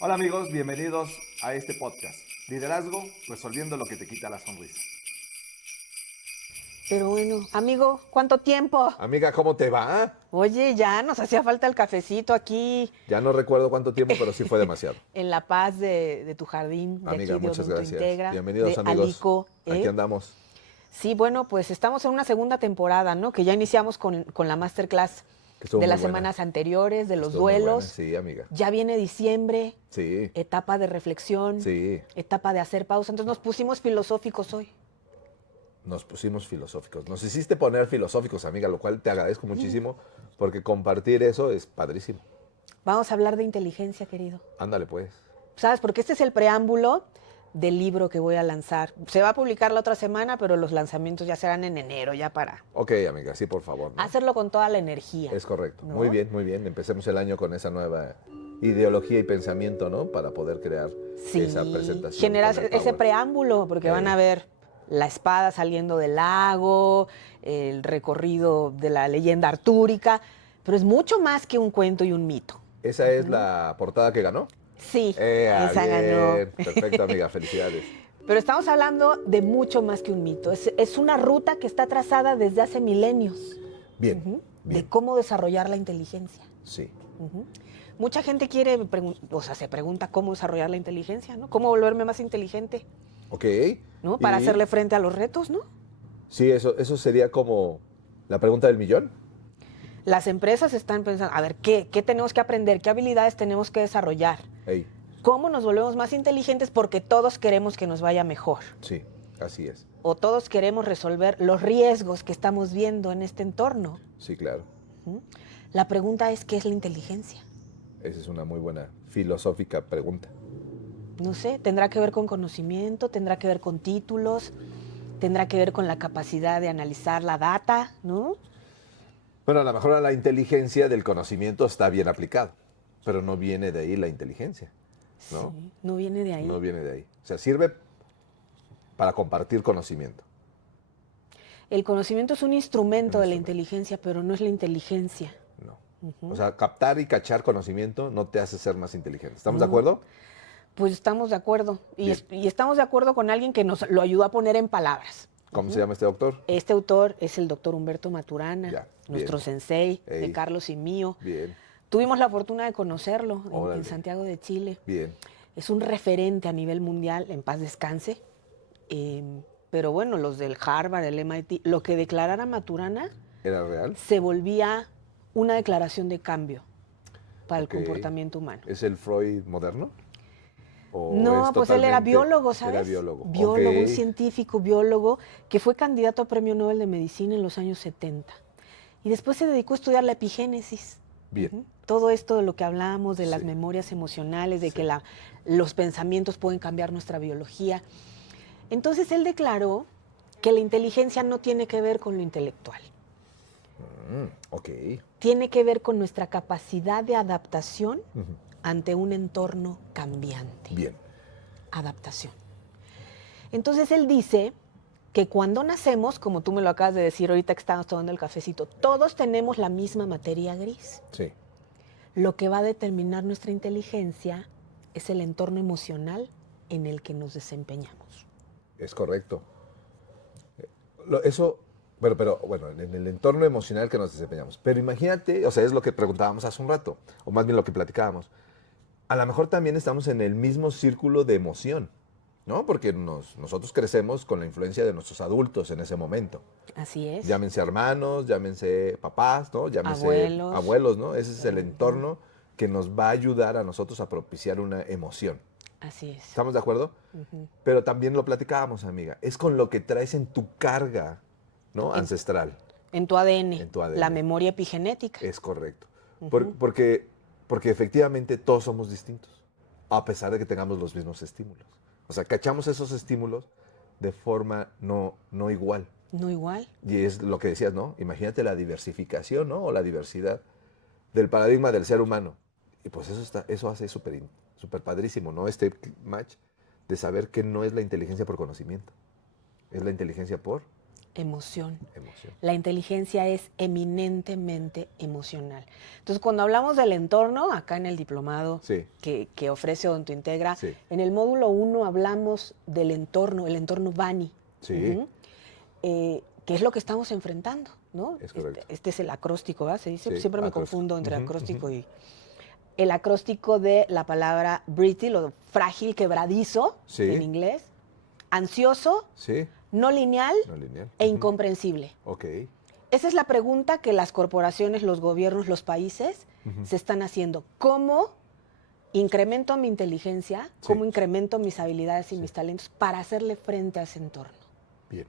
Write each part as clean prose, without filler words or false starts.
Hola amigos, bienvenidos a este podcast. Liderazgo, resolviendo lo que te quita la sonrisa. Pero bueno, amigo, ¿cuánto tiempo? Amiga, ¿cómo te va? Oye, ya nos hacía falta el cafecito aquí Ya no recuerdo cuánto tiempo, pero sí fue demasiado. en La Paz de tu jardín, de Amiga, aquí de muchas Odonto gracias. Integra, Bienvenidos de amigos. Alico. Aquí andamos. Sí, bueno, pues estamos en una segunda temporada, ¿no? Que ya iniciamos con la masterclass Que estuvo de muy las buena. semanas anteriores, de los Estuvo muy buena. duelos. Sí, amiga. Ya viene diciembre, Sí, etapa de reflexión, sí. etapa de hacer pausa. Entonces nos pusimos filosóficos hoy. Nos pusimos filosóficos. Nos hiciste poner filosóficos, amiga, lo cual te agradezco muchísimo porque compartir eso es padrísimo. Vamos a hablar de inteligencia, querido. Ándale, pues. ¿Sabes? Porque este es el preámbulo del libro que voy a lanzar. Se va a publicar la otra semana, pero los lanzamientos ya serán en enero, ya para Ok, amiga, sí, por favor. ¿no? hacerlo con toda la energía. Es correcto. ¿no? Muy bien, muy bien. Empecemos el año con esa nueva ideología y pensamiento, ¿no? Para poder crear Sí, esa presentación. generar con el ese power. preámbulo, porque van a ver la espada saliendo del lago, el recorrido de la leyenda artúrica, pero es mucho más que un cuento y un mito. ¿Esa es la portada que ganó? Sí, esa ganó. Bien. Perfecto, amiga. Felicidades. Pero estamos hablando de mucho más que un mito. Es una ruta que está trazada desde hace milenios. Bien, Ujú. bien. De cómo desarrollar la inteligencia. Sí. Ujú. Mucha gente se pregunta cómo desarrollar la inteligencia, ¿no? ¿Cómo volverme más inteligente, Ok. ¿no? Para Y- hacerle frente a los retos, ¿no? Sí, eso sería como la pregunta del millón. Las empresas están pensando, a ver, ¿qué tenemos que aprender? ¿Qué habilidades tenemos que desarrollar? Ey, ¿Cómo nos volvemos más inteligentes? Porque todos queremos que nos vaya mejor. sí, así es. O todos queremos resolver los riesgos que estamos viendo en este entorno. Sí, claro. ¿Mm? La pregunta es, ¿qué es la inteligencia? Esa es una muy buena filosófica pregunta. No sé, tendrá que ver con conocimiento, tendrá que ver con títulos, tendrá que ver con la capacidad de analizar la data, ¿no? Bueno, a lo mejor la inteligencia del conocimiento está bien aplicado, pero no viene de ahí la inteligencia, ¿no? Sí, no viene de ahí. No viene de ahí. O sea, sirve para compartir conocimiento. El conocimiento es un instrumento Un de la instrumento. inteligencia, pero no es la inteligencia. No. O sea, captar y cachar conocimiento no te hace ser más inteligente. ¿Estamos de acuerdo? Pues estamos de acuerdo. Bien. Y estamos de acuerdo con alguien que nos lo ayudó a poner en palabras. ¿Cómo se llama este doctor? Este autor es el doctor Humberto Maturana, Ya, nuestro bien. sensei Ey. de Carlos y mío. Bien, Tuvimos la fortuna de conocerlo en Órale. Santiago de Chile. bien. Es un referente a nivel mundial, en paz descanse. Pero bueno, los del Harvard, el MIT, lo que declarara Maturana ¿Era real? se volvía una declaración de cambio para Ok. el comportamiento humano. ¿Es el Freud moderno? ¿O No, es pues él era totalmente- biólogo, ¿sabes? Era biólogo. Biólogo, Ok. un científico biólogo que fue candidato a Premio Nobel de Medicina en los años 70. Y después se dedicó a estudiar la epigénesis. Bien. Ujú. Todo esto de lo que hablamos, de las Sí. memorias emocionales, de Sí. que los pensamientos pueden cambiar nuestra biología. Entonces él declaró que la inteligencia no tiene que ver con lo intelectual, Ok. tiene que ver con nuestra capacidad de adaptación Ujú. ante un entorno cambiante. Bien. Adaptación. Entonces él dice que cuando nacemos, como tú me lo acabas de decir ahorita que estábamos tomando el cafecito, todos tenemos la misma materia gris. Sí. Lo que va a determinar nuestra inteligencia es el entorno emocional en el que nos desempeñamos. Es correcto. Eso, pero bueno, en el entorno emocional que nos desempeñamos. Pero imagínate, o sea, es lo que preguntábamos hace un rato, o más bien lo que platicábamos. A lo mejor también estamos en el mismo círculo de emoción, ¿no? Porque nosotros crecemos con la influencia de nuestros adultos en ese momento. Así es. Llámense hermanos, llámense papás, ¿no? Llámense Abuelos. abuelos, ¿no? Ese es el entorno que nos va a ayudar a nosotros a propiciar una emoción. Así es. ¿Estamos de acuerdo? Pero también lo platicábamos, amiga. Es con lo que traes en tu carga, ¿no? Ancestral. En tu ADN, En tu ADN. la memoria epigenética. Es correcto. Porque efectivamente todos somos distintos, a pesar de que tengamos los mismos estímulos. O sea, cachamos esos estímulos de forma no igual. No igual. Y es lo que decías, ¿no? Imagínate la diversificación, ¿no? O la diversidad del paradigma del ser humano. Y pues eso hace súper padrísimo, ¿no? Este match de saber que no es la inteligencia por conocimiento, es la inteligencia por Emoción. Emoción. La inteligencia es eminentemente emocional. Entonces, cuando hablamos del entorno, acá en el diplomado Sí. que ofrece Odonto Integra, Sí. en el módulo 1 hablamos del entorno, el entorno Bani. Sí. Que es lo que estamos enfrentando, ¿no? Es correcto. Este es el acróstico, ¿verdad? Se dice, Sí, siempre me acróstico. confundo entre Ujú, acróstico ujú. y... El acróstico de la palabra brittle o frágil, quebradizo, Sí. en inglés, ansioso, Sí. no lineal No lineal. e Ujú. incomprensible. Ok. Esa es la pregunta que las corporaciones, los gobiernos, los países Ujú. se están haciendo. ¿Cómo incremento mi inteligencia? Sí. ¿Cómo incremento mis habilidades y Sí. mis talentos para hacerle frente a ese entorno? Bien.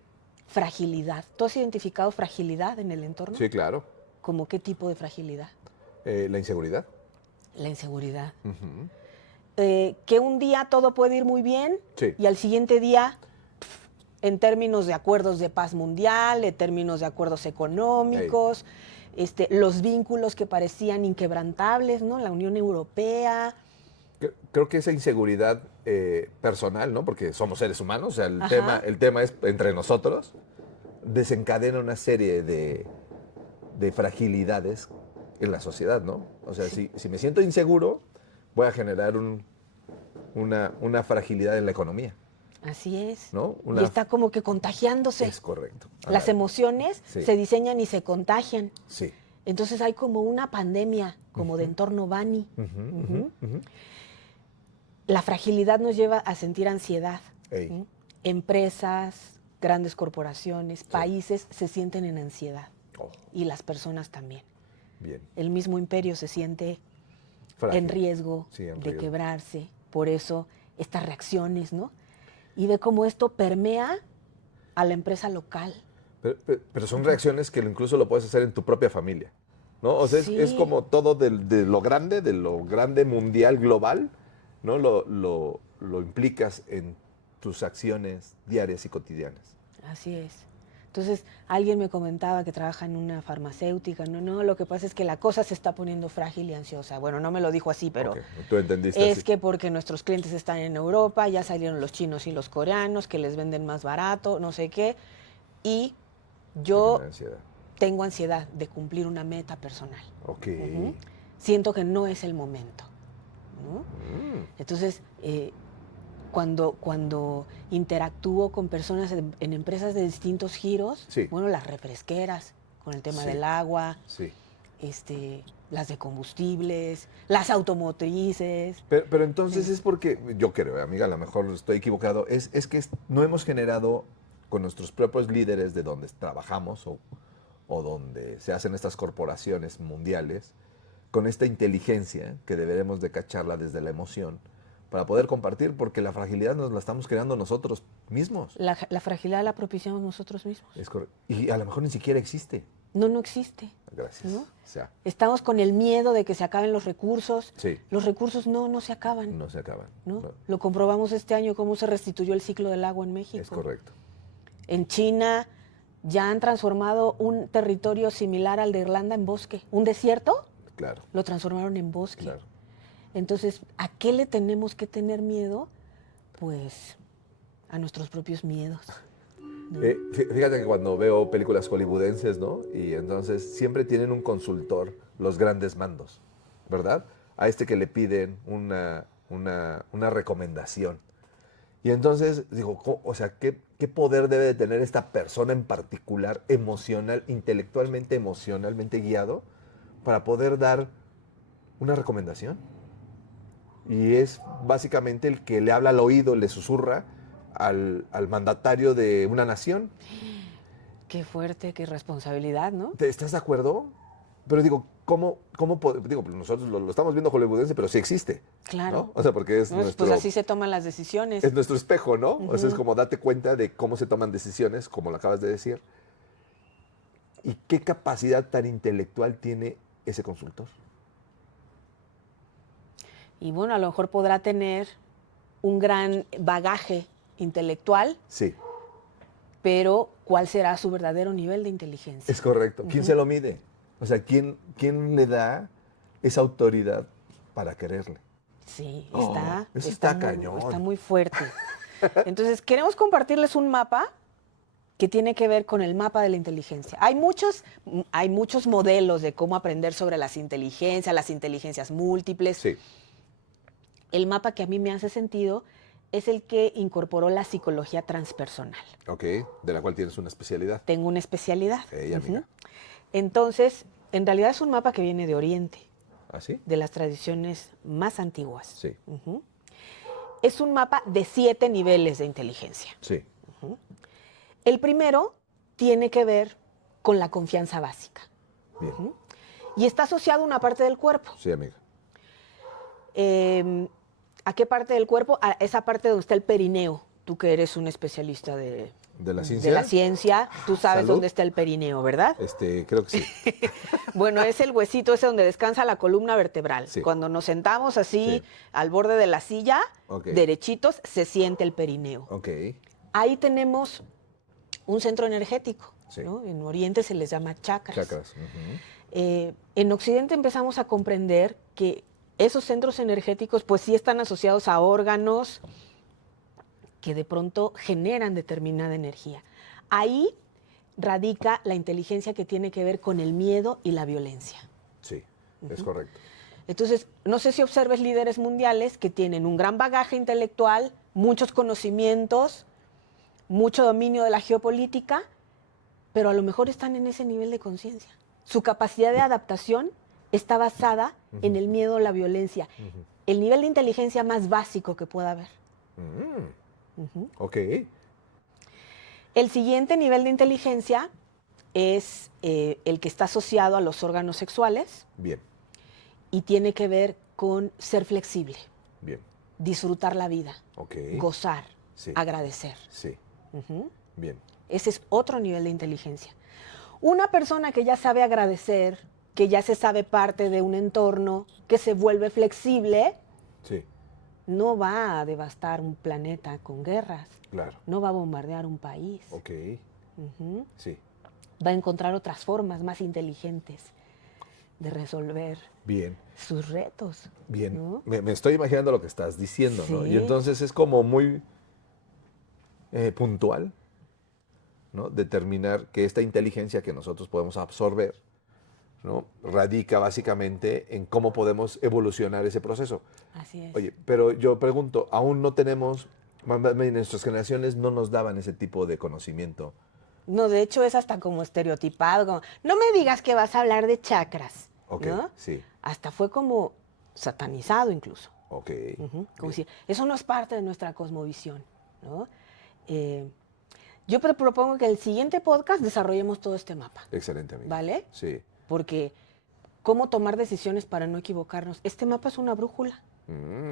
Fragilidad. ¿Tú has identificado fragilidad en el entorno? Sí, claro. ¿Cómo qué tipo de fragilidad? La inseguridad. La inseguridad. Ujú. Que un día todo puede ir muy bien Sí. y al siguiente día, en términos de acuerdos de paz mundial, en términos de acuerdos económicos, los vínculos que parecían inquebrantables, ¿no? La Unión Europea. Creo que esa inseguridad personal, ¿no? Porque somos seres humanos, o sea, Ajá. el tema es entre nosotros, desencadena una serie de fragilidades en la sociedad, ¿no? O sea, si me siento inseguro, voy a generar una fragilidad en la economía, Así es. ¿no? Y está como que contagiándose. Es correcto. Las Ajá. emociones Sí. se diseñan y se contagian. Sí. Entonces hay como una pandemia, como de entorno Bani. Ujú, Ujú. ujú, ujú. La fragilidad nos lleva a sentir ansiedad. Ey. ¿Mm? Empresas, grandes corporaciones, países se sienten en ansiedad. Oh, Y las personas también. bien. El mismo imperio se siente Frágil. en riesgo Sí, en de riesgo. quebrarse. Por eso estas reacciones, ¿no? Y ve cómo esto permea a la empresa local. Pero son reacciones que incluso lo puedes hacer en tu propia familia, ¿no? O sea, es Sí. como todo de lo grande mundial, global, ¿no? Lo implicas en tus acciones diarias y cotidianas. Así es. Entonces, alguien me comentaba que trabaja en una farmacéutica. No, lo que pasa es que la cosa se está poniendo frágil y ansiosa. Bueno, no me lo dijo así, pero Ok, tú entendiste es así. que porque nuestros clientes están en Europa, ya salieron los chinos y los coreanos, que les venden más barato, no sé qué. Y yo Genera ansiedad. tengo ansiedad de cumplir una meta personal. Ok. Ujú. Siento que no es el momento, ¿no? Mm, Entonces, cuando interactúo con personas en empresas de distintos giros, Sí. bueno, las refresqueras, con el tema Sí. del agua, sí. las de combustibles, las automotrices. Pero entonces es porque, yo creo, amiga, a lo mejor estoy equivocado, es que no hemos generado con nuestros propios líderes de donde trabajamos o donde se hacen estas corporaciones mundiales, con esta inteligencia que deberemos de cacharla desde la emoción para poder compartir, porque la fragilidad nos la estamos creando nosotros mismos. La fragilidad la propiciamos nosotros mismos. Es correcto. Y a lo mejor ni siquiera existe. No existe. Gracias. ¿No? O sea, Estamos con el miedo de que se acaben los recursos. sí, Los recursos no se acaban. no se acaban. ¿No? No, Lo comprobamos este año, cómo se restituyó el ciclo del agua en México. es correcto. En China ya han transformado un territorio similar al de Irlanda en bosque. Un desierto Claro, lo transformaron en bosque. claro. Entonces, ¿a qué le tenemos que tener miedo? Pues a nuestros propios miedos. ¿No? Fíjate que cuando veo películas hollywoodenses, ¿no? Y entonces siempre tienen un consultor, los grandes mandos, ¿verdad? A este que le piden una recomendación. Y entonces digo, o sea, ¿qué poder debe de tener esta persona en particular, intelectualmente, emocionalmente guiado, para poder dar una recomendación? Y es básicamente el que le habla al oído, le susurra al mandatario de una nación. Qué fuerte, qué responsabilidad, ¿no? ¿Estás de acuerdo? Pero digo, digo, nosotros lo estamos viendo hollywoodense, pero sí existe. Claro. ¿No? O sea, porque es No, nuestro... pues así se toman las decisiones. Es nuestro espejo, ¿no? O sea, es Ujú. como date cuenta de cómo se toman decisiones, como lo acabas de decir. ¿Y qué capacidad tan intelectual tiene ese consultor? Y bueno, a lo mejor podrá tener un gran bagaje intelectual, Sí, pero ¿cuál será su verdadero nivel de inteligencia? es correcto. ¿Quién Ujú. se lo mide? O sea, ¿quién le da esa autoridad para quererle? Sí, Oh, eso está muy, cañón. está muy fuerte. Entonces, queremos compartirles un mapa que tiene que ver con el mapa de la inteligencia. Hay muchos modelos de cómo aprender sobre las inteligencias múltiples. Sí. El mapa que a mí me hace sentido es el que incorporó la psicología transpersonal. Ok, de la cual tienes una especialidad. Tengo una especialidad. Amiga. Entonces, en realidad es un mapa que viene de Oriente, ¿Ah, sí? de las tradiciones más antiguas. Sí. Es un mapa de 7 niveles de inteligencia. Sí. El primero tiene que ver con la confianza básica. Bien. Y está asociado a una parte del cuerpo. Sí, amiga. ¿A qué parte del cuerpo? A esa parte donde está el perineo. Tú que eres un especialista ¿De la ciencia? de la ciencia, tú sabes ¿Salud? dónde está el perineo, ¿verdad? Creo que sí. Bueno, es el huesito ese donde descansa la columna vertebral. Sí. Cuando nos sentamos así Sí. al borde de la silla, Ok. derechitos, se siente el perineo. Ok. Ahí tenemos un centro energético, Sí. ¿no? En Oriente se les llama chakras. Chakras. En Occidente empezamos a comprender que esos centros energéticos pues sí están asociados a órganos que de pronto generan determinada energía. Ahí radica la inteligencia que tiene que ver con el miedo y la violencia. Sí, es correcto. Entonces, no sé si observes líderes mundiales que tienen un gran bagaje intelectual, muchos conocimientos, mucho dominio de la geopolítica, pero a lo mejor están en ese nivel de conciencia. Su capacidad de adaptación está basada en el miedo o la violencia, el nivel de inteligencia más básico que pueda haber. Ok. El siguiente nivel de inteligencia es el que está asociado a los órganos sexuales Bien, y tiene que ver con ser flexible, bien. disfrutar la vida, Ok. gozar, Sí. agradecer. Sí. Bien. Ese es otro nivel de inteligencia. Una persona que ya sabe agradecer, que ya se sabe parte de un entorno, que se vuelve flexible, Sí, no va a devastar un planeta con guerras, claro. no va a bombardear un país. Ok. Sí. Va a encontrar otras formas más inteligentes de resolver Bien. sus retos. Bien. ¿no? Me estoy imaginando lo que estás diciendo, ¿no? Sí. Y entonces es como muy puntual, ¿no? Determinar que esta inteligencia que nosotros podemos absorber, ¿no? Radica básicamente en cómo podemos evolucionar ese proceso. Así es. Oye, pero yo pregunto, aún no tenemos, nuestras generaciones no nos daban ese tipo de conocimiento. No, de hecho es hasta como estereotipado, como, no me digas que vas a hablar de chakras, Ok, ¿no? sí. Hasta fue como satanizado incluso. Ok. Como si eso no es parte de nuestra cosmovisión, ¿no? Yo te propongo que el siguiente podcast desarrollemos todo este mapa, Excelente, amigo. ¿vale? Sí. Porque cómo tomar decisiones para no equivocarnos. Este mapa es una brújula,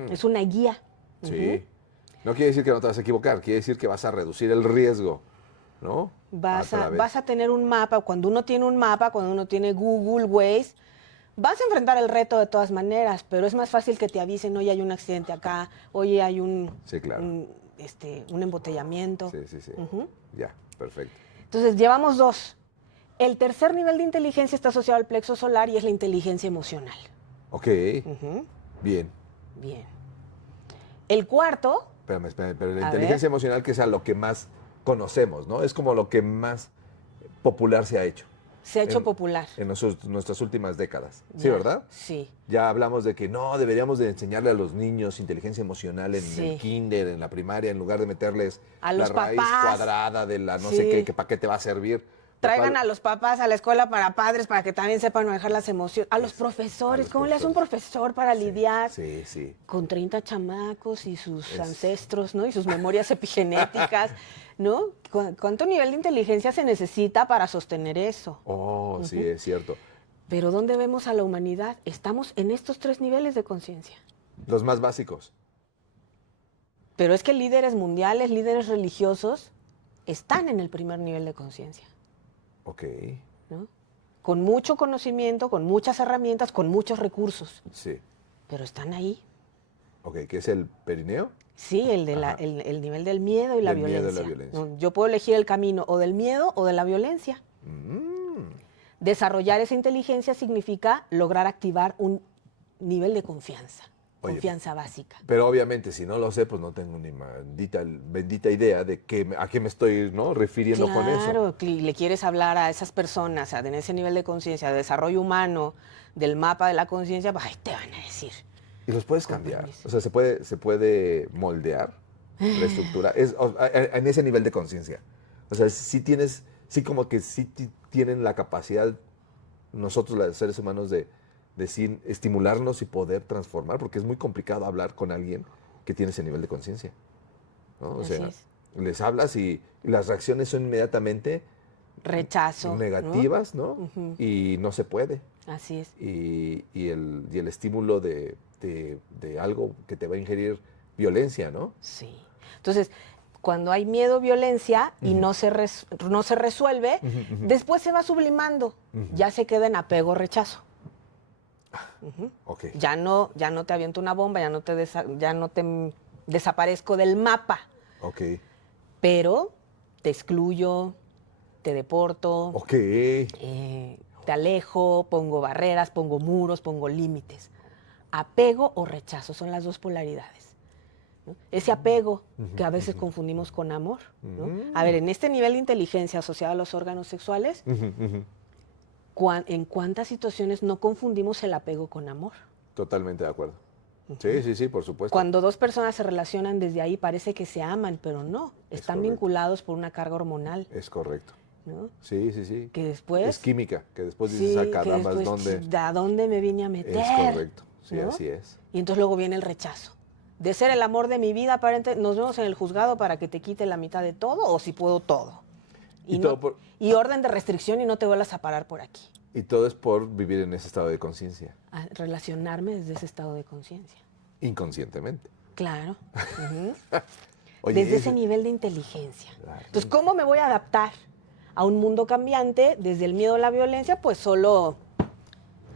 es una guía. Sí. No quiere decir que no te vas a equivocar, quiere decir que vas a reducir el riesgo, ¿no? Vas A través- a tener un mapa. Cuando uno tiene un mapa, cuando uno tiene Google, Waze, vas a enfrentar el reto de todas maneras, pero es más fácil que te avisen, oye, hay un accidente acá, oye, hay Sí, claro. un embotellamiento. Sí, sí, sí. Ya, perfecto. Entonces, llevamos 2. El tercer nivel de inteligencia está asociado al plexo solar y es la inteligencia emocional. Ok, bien. Bien. El cuarto, Espérame, pero la A inteligencia ver. emocional que es a lo que más conocemos, ¿no? Es como lo que más popular se ha hecho se ha hecho En- popular. en nuestras últimas décadas. ¿Sí, Ya, verdad? Sí. Ya hablamos de que no, deberíamos de enseñarle a los niños inteligencia emocional en Sí. el kinder, en la primaria, en lugar de meterles A la los raíz papás. cuadrada de la no Sí. sé qué, que para qué te va a servir. Lo Traigan cual- a los papás a la escuela para padres para que también sepan manejar las emociones. A los A profesores, los ¿cómo le hace un profesores. profesor para lidiar Sí, sí. con 30 chamacos y sus Es- ancestros, ¿no? Y sus memorias epigenéticas, ¿no? ¿Cuánto nivel de inteligencia se necesita para sostener eso? Oh, sí, es cierto. Pero ¿dónde vemos a la humanidad? Estamos en estos 3 niveles de conciencia. Los más básicos. Pero es que líderes mundiales, líderes religiosos, están en el primer nivel de conciencia, Ok, ¿no? Con mucho conocimiento, con muchas herramientas, con muchos recursos, sí. pero están ahí. Ok, ¿qué es el perineo? Sí, Ajá. el nivel del miedo y la Del miedo y violencia. la violencia. ¿no? Yo puedo elegir el camino o del miedo o de la violencia. Desarrollar esa inteligencia significa lograr activar un nivel de confianza. Oye, confianza básica. Pero obviamente, si no lo sé, pues no tengo ni bendita idea de a qué me estoy, ¿no?, refiriendo con eso. Claro, le quieres hablar a esas personas, en ese nivel de conciencia, de desarrollo humano, del mapa de la conciencia, pues ahí te van a decir. Y los puedes Con cambiar. permiso. O sea, se puede moldear la estructura en ese nivel de conciencia. O sea, sí como que sí tienen la capacidad nosotros, los seres humanos, de sí estimularnos y poder transformar, porque es muy complicado hablar con alguien que tiene ese nivel de conciencia, ¿no? O Así sea, es. les hablas y las reacciones son inmediatamente Rechazo. negativas, ¿no? Ujú. Y no se puede. Así es. Y el estímulo de algo que te va a ingerir violencia, ¿no? Sí. Entonces, cuando hay miedo, violencia y Ujú. no se resuelve, Ujú, ujú. después se va sublimando. Ujú. Ya se queda en apego, rechazo. Ok. Ya no te aviento una bomba, ya no te desaparezco del mapa, Ok. pero te excluyo, te deporto, Ok. te alejo, pongo barreras, pongo muros, pongo límites. Apego o rechazo son las dos polaridades, ¿no? Ese apego que a veces confundimos con amor, ¿no? A ver, en este nivel de inteligencia asociado a los órganos sexuales, Ujú, ujú. ¿en cuántas situaciones no confundimos el apego con amor? Totalmente de acuerdo. Sí, por supuesto. Cuando dos personas se relacionan desde ahí parece que se aman, pero no, Es están correcto. vinculados por una carga hormonal, Es correcto. ¿no? Sí. Que después... Es química, que después Sí, dices, que caramba, después, ¿dónde? ¿a dónde me vine a meter? Es correcto. Sí, ¿no? así es. Y entonces luego viene el rechazo. De ser el amor de mi vida, nos vemos en el juzgado para que te quite la mitad de todo, o si puedo todo. Y no- todo y orden de restricción y no te vuelvas a parar por aquí. Y todo es por vivir en ese estado de conciencia, A relacionarme desde ese estado de conciencia. inconscientemente. Claro. Ujú. Oye, Desde ese nivel de inteligencia. Claro. Entonces, ¿cómo me voy a adaptar a un mundo cambiante desde el miedo a la violencia? Pues solo,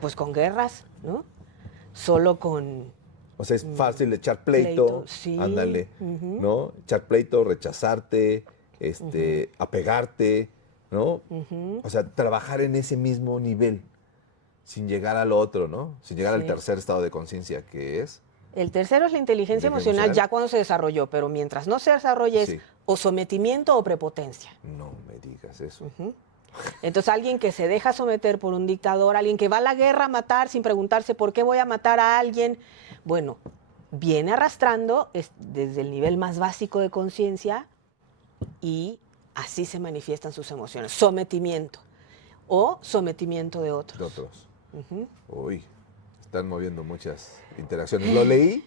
pues con guerras, ¿no? Solo con... O sea, es fácil echar pleito, sí. ándale, Ujú. ¿no? Echar pleito, rechazarte, apegarte, ¿no? Ujú. O sea, trabajar en ese mismo nivel, sin llegar al otro, ¿no? Sin llegar al Sí. tercer estado de conciencia, que es... El tercero es la inteligencia ¿Inteligencia emocional emocional? ya cuando se desarrolló, pero mientras no se desarrolle es Sí. o sometimiento o prepotencia. No me digas eso. Entonces alguien que se deja someter por un dictador, alguien que va a la guerra a matar sin preguntarse por qué voy a matar a alguien, bueno, viene arrastrando desde el nivel más básico de conciencia y así se manifiestan sus emociones. Sometimiento o sometimiento de otros. De otros. Ujú. Uy, están moviendo muchas interacciones. Lo leí,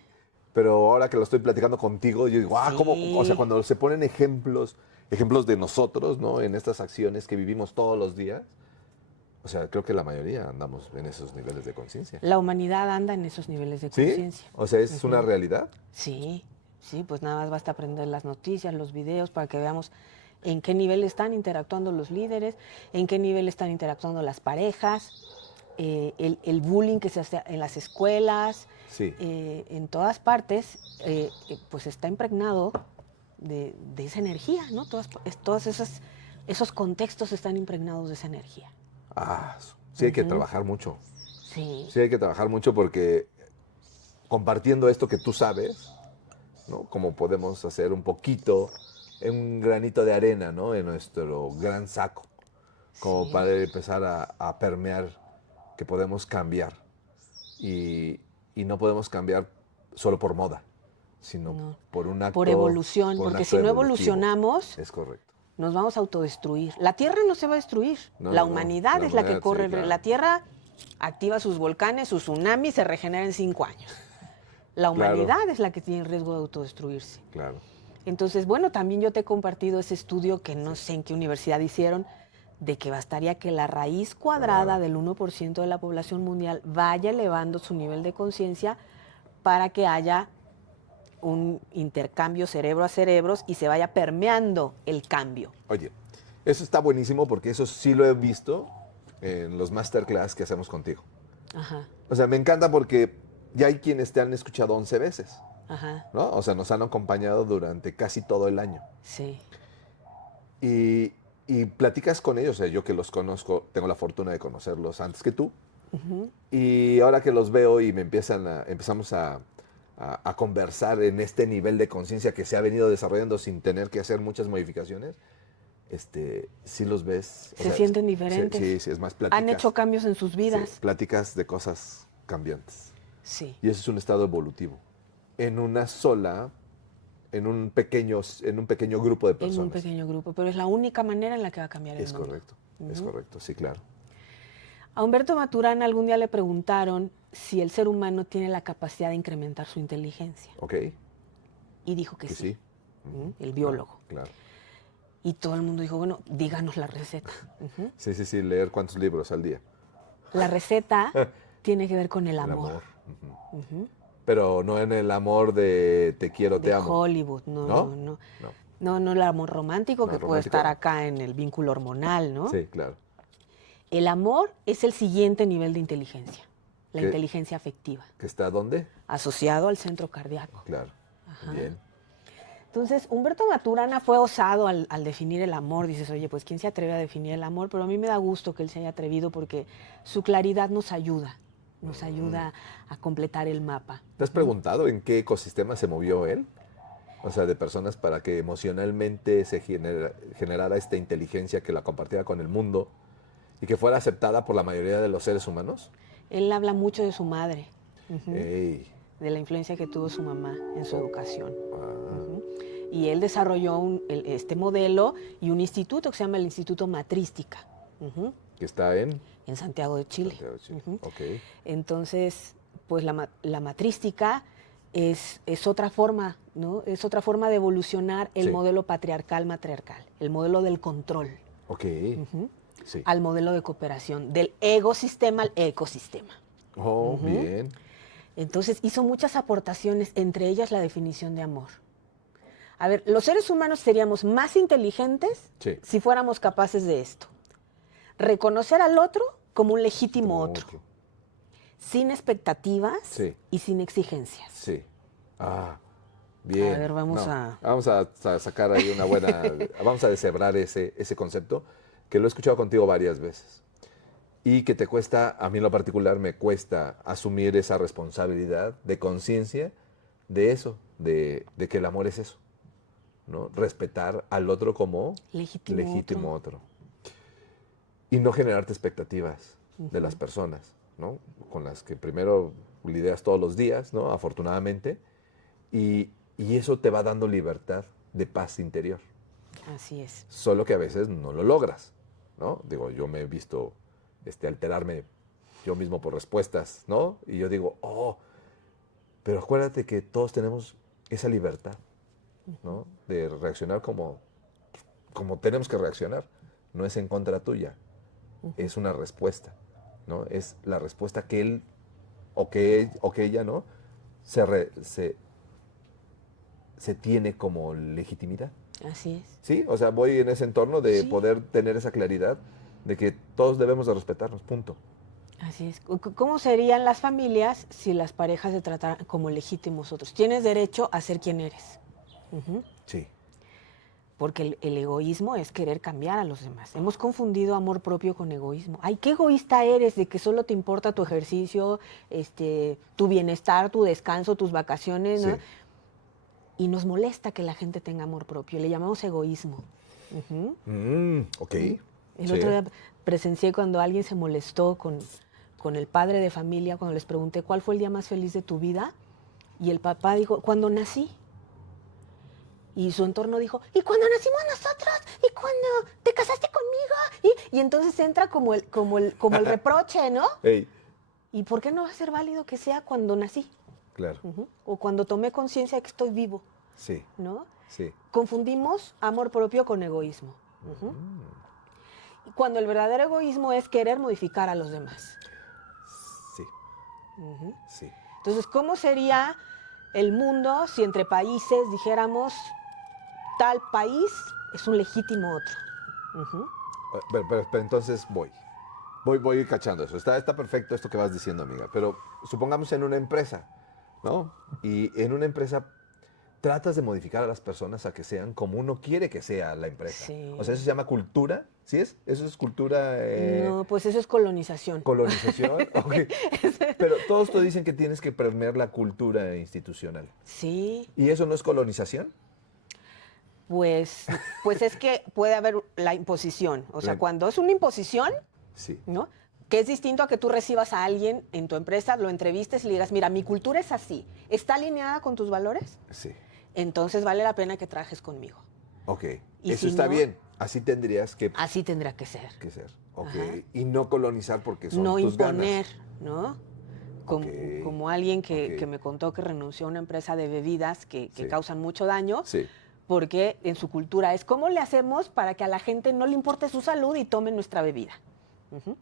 pero ahora que lo estoy platicando contigo, yo digo, Sí. ¿cómo? O sea, cuando se ponen ejemplos de nosotros, ¿no? En estas acciones que vivimos todos los días, o sea, creo que la mayoría andamos en esos niveles de conciencia. La humanidad anda en esos niveles de ¿Sí? conciencia. O sea, ¿es una realidad? Sí, pues nada más basta aprender las noticias, los videos para que veamos en qué nivel están interactuando los líderes, en qué nivel están interactuando las parejas, el bullying que se hace en las escuelas, Sí. en todas partes, pues está impregnado de esa energía, ¿no? Todos esos contextos están impregnados de esa energía. Sí hay que trabajar mucho. Sí. Sí hay que trabajar mucho porque compartiendo esto que tú sabes, ¿no? Como podemos hacer un poquito, un granito de arena, ¿no? En nuestro gran saco, como Sí. para empezar a permear que podemos cambiar. Y no podemos cambiar solo por moda, sino No. por un acto. Por evolución, por un porque acto si no evolutivo. evolucionamos, Es correcto. nos vamos a autodestruir. La Tierra no se va a destruir. No, la no, no. humanidad La es la que humanidad, corre. sí, claro. La Tierra activa sus volcanes, sus tsunamis, se regenera en 5 años. La Claro. humanidad es la que tiene riesgo de autodestruirse. Claro. Entonces, bueno, también yo te he compartido ese estudio que no sé en qué universidad hicieron, de que bastaría que la raíz cuadrada del 1% de la población mundial vaya elevando su nivel de conciencia para que haya un intercambio cerebro a cerebros y se vaya permeando el cambio. Oye, eso está buenísimo porque eso sí lo he visto en los masterclass que hacemos contigo. Ajá, O sea, me encanta porque ya hay quienes te han escuchado 11 veces, ajá, ¿no? O sea, nos han acompañado durante casi todo el año. sí. Y platicas con ellos, o sea, yo que los conozco, tengo la fortuna de conocerlos antes que tú. Y ahora que los veo y empezamos a a conversar en este nivel de conciencia que se ha venido desarrollando sin tener que hacer muchas modificaciones, sí los ves. Se sienten diferentes. Sí, es más pláticas. Han hecho cambios en sus vidas. Sí, pláticas de cosas cambiantes. Sí. Y eso es un estado evolutivo. En un pequeño grupo de personas. En un pequeño grupo, pero es la única manera en la que va a cambiar el mundo. Es correcto, sí, claro. A Humberto Maturana algún día le preguntaron si el ser humano tiene la capacidad de incrementar su inteligencia. Ok. Y dijo que Que sí. sí. El biólogo. Claro. Y todo el mundo dijo, bueno, díganos la receta. Sí, leer cuántos libros al día. La receta tiene que ver con el El amor. amor. Pero no en el amor de te quiero, te De amo. Hollywood, no el amor romántico No, que puede romántico estar no. acá en el vínculo hormonal, ¿no? Sí, claro. El amor es el siguiente nivel de inteligencia, la ¿Qué? inteligencia afectiva, ¿Que está dónde? asociado al centro cardíaco. Claro. Ajá. Bien. Entonces, Humberto Maturana fue osado al definir el amor. Dices, oye, pues ¿quién se atreve a definir el amor? Pero a mí me da gusto que él se haya atrevido porque su claridad nos ayuda a completar el mapa. ¿Te has preguntado en qué ecosistema se movió él? O sea, de personas para que emocionalmente se generara esta inteligencia que la compartiera con el mundo y que fuera aceptada por la mayoría de los seres humanos. Él habla mucho de su madre, Ey. de la influencia que tuvo su mamá en su educación. Ah, Y él desarrolló este modelo y un instituto que se llama el Instituto Matrística, que está en en Santiago de Chile. Santiago de Chile. Ok. Entonces, pues la matrística es otra forma, ¿no? Es otra forma de evolucionar el Sí. modelo patriarcal-matriarcal, el modelo del control, Ok. Sí. al modelo de cooperación, del egosistema al ecosistema. Oh, bien. Entonces, hizo muchas aportaciones, entre ellas la definición de amor. A ver, los seres humanos seríamos más inteligentes Sí. si fuéramos capaces de esto. Reconocer al otro como un legítimo Como otro, sin expectativas Sí. y sin exigencias. Sí. Bien. A ver, vamos a- Vamos a sacar ahí una buena... vamos a deshebrar ese concepto que lo he escuchado contigo varias veces y que te cuesta, a mí en lo particular me cuesta asumir esa responsabilidad de conciencia de eso, de que el amor es eso, ¿no? Respetar al otro como Legítimo otro. Y no generarte expectativas de las personas, ¿no? Con las que primero lidias todos los días, ¿no? Afortunadamente. Y eso te va dando libertad de paz interior. Así es. Solo que a veces no lo logras, ¿no? Digo, yo me he visto alterarme yo mismo por respuestas, ¿no? Y yo digo, pero acuérdate que todos tenemos esa libertad, ¿no? De reaccionar como tenemos que reaccionar. No es en contra tuya, es una respuesta, ¿no? Es la respuesta que él o que ella, ¿no? Se tiene como legitimidad. Así es. Sí, o sea, voy en ese entorno de Sí. poder tener esa claridad de que todos debemos de respetarnos, punto. Así es. ¿Cómo serían las familias si las parejas se trataran como legítimos otros? Tienes derecho a ser quien eres. Sí, Porque el egoísmo es querer cambiar a los demás. Hemos confundido amor propio con egoísmo. Ay, qué egoísta eres de que solo te importa tu ejercicio, tu bienestar, tu descanso, tus vacaciones, ¿no? sí. Y nos molesta que la gente tenga amor propio. Le llamamos egoísmo. Ok. El Sí. otro día presencié cuando alguien se molestó con el padre de familia, cuando les pregunté cuál fue el día más feliz de tu vida, y el papá dijo, cuando nací. Y su entorno dijo, ¿y cuando nacimos nosotros? ¿Y cuando te casaste conmigo? Y entonces entra como el reproche, ¿no? Ey, ¿Y por qué no va a ser válido que sea cuando nací? claro. O cuando tomé conciencia de que estoy vivo, Sí, ¿no? sí. Confundimos amor propio con egoísmo. Y cuando el verdadero egoísmo es querer modificar a los demás. Sí. Sí. Entonces, ¿cómo sería el mundo si entre países dijéramos tal país es un legítimo otro? Pero entonces voy a ir cachando eso. Está perfecto esto que vas diciendo, amiga. Pero supongamos en una empresa, ¿no? Y en una empresa tratas de modificar a las personas a que sean como uno quiere que sea la empresa. Sí. O sea, eso se llama cultura, ¿Sí es? ¿Eso es cultura? No, pues eso es colonización. ¿Colonización? Ok. Pero todos te dicen que tienes que permear la cultura institucional. Sí, ¿Y eso no es colonización? pues es que puede haber la imposición. O sea, La- cuando es una imposición, Sí. ¿no? Que es distinto a que tú recibas a alguien en tu empresa, lo entrevistes y le digas, mira, mi cultura es así, ¿está alineada con tus valores? Sí. Entonces vale la pena que trabajes conmigo. Ok. Y Eso si está no- bien. Así tendrías Así tendrá que ser. que ser. Ok. Ajá. Y no colonizar porque son No tus imponer, ganas. ¿no? Como, Ok, como alguien que, ok. que me contó que renunció a una empresa de bebidas que Sí. causan mucho daño, Sí. porque en su cultura es cómo le hacemos para que a la gente no le importe su salud y tome nuestra bebida. Ujú.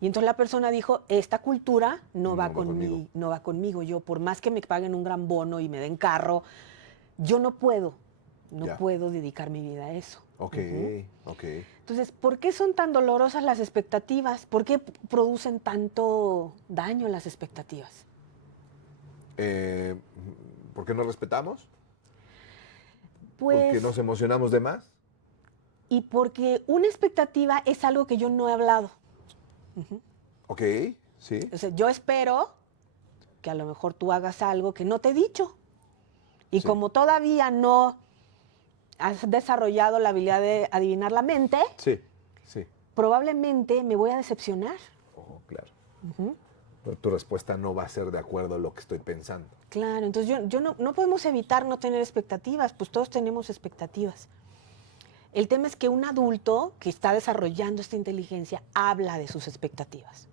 Y entonces la persona dijo, esta cultura no va conmigo, no va conmigo. Yo, por más que me paguen un gran bono y me den carro, yo no puedo Ya. dedicar mi vida a eso. Ok, Ujú. ok. Entonces, ¿por qué son tan dolorosas las expectativas? ¿Por qué producen tanto daño las expectativas? Eh, ¿Por qué no respetamos? Pues, ¿Porque nos emocionamos de más? y porque una expectativa es algo que yo no he hablado. Ok, sí. O sea, yo espero que a lo mejor tú hagas algo que no te he dicho. Y Sí. como todavía no has desarrollado la habilidad de adivinar la mente, Sí, sí. probablemente me voy a decepcionar. Oh, claro. Pero tu respuesta no va a ser de acuerdo a lo que estoy pensando. Claro, entonces no podemos evitar no tener expectativas, pues todos tenemos expectativas. El tema es que un adulto que está desarrollando esta inteligencia habla de sus expectativas.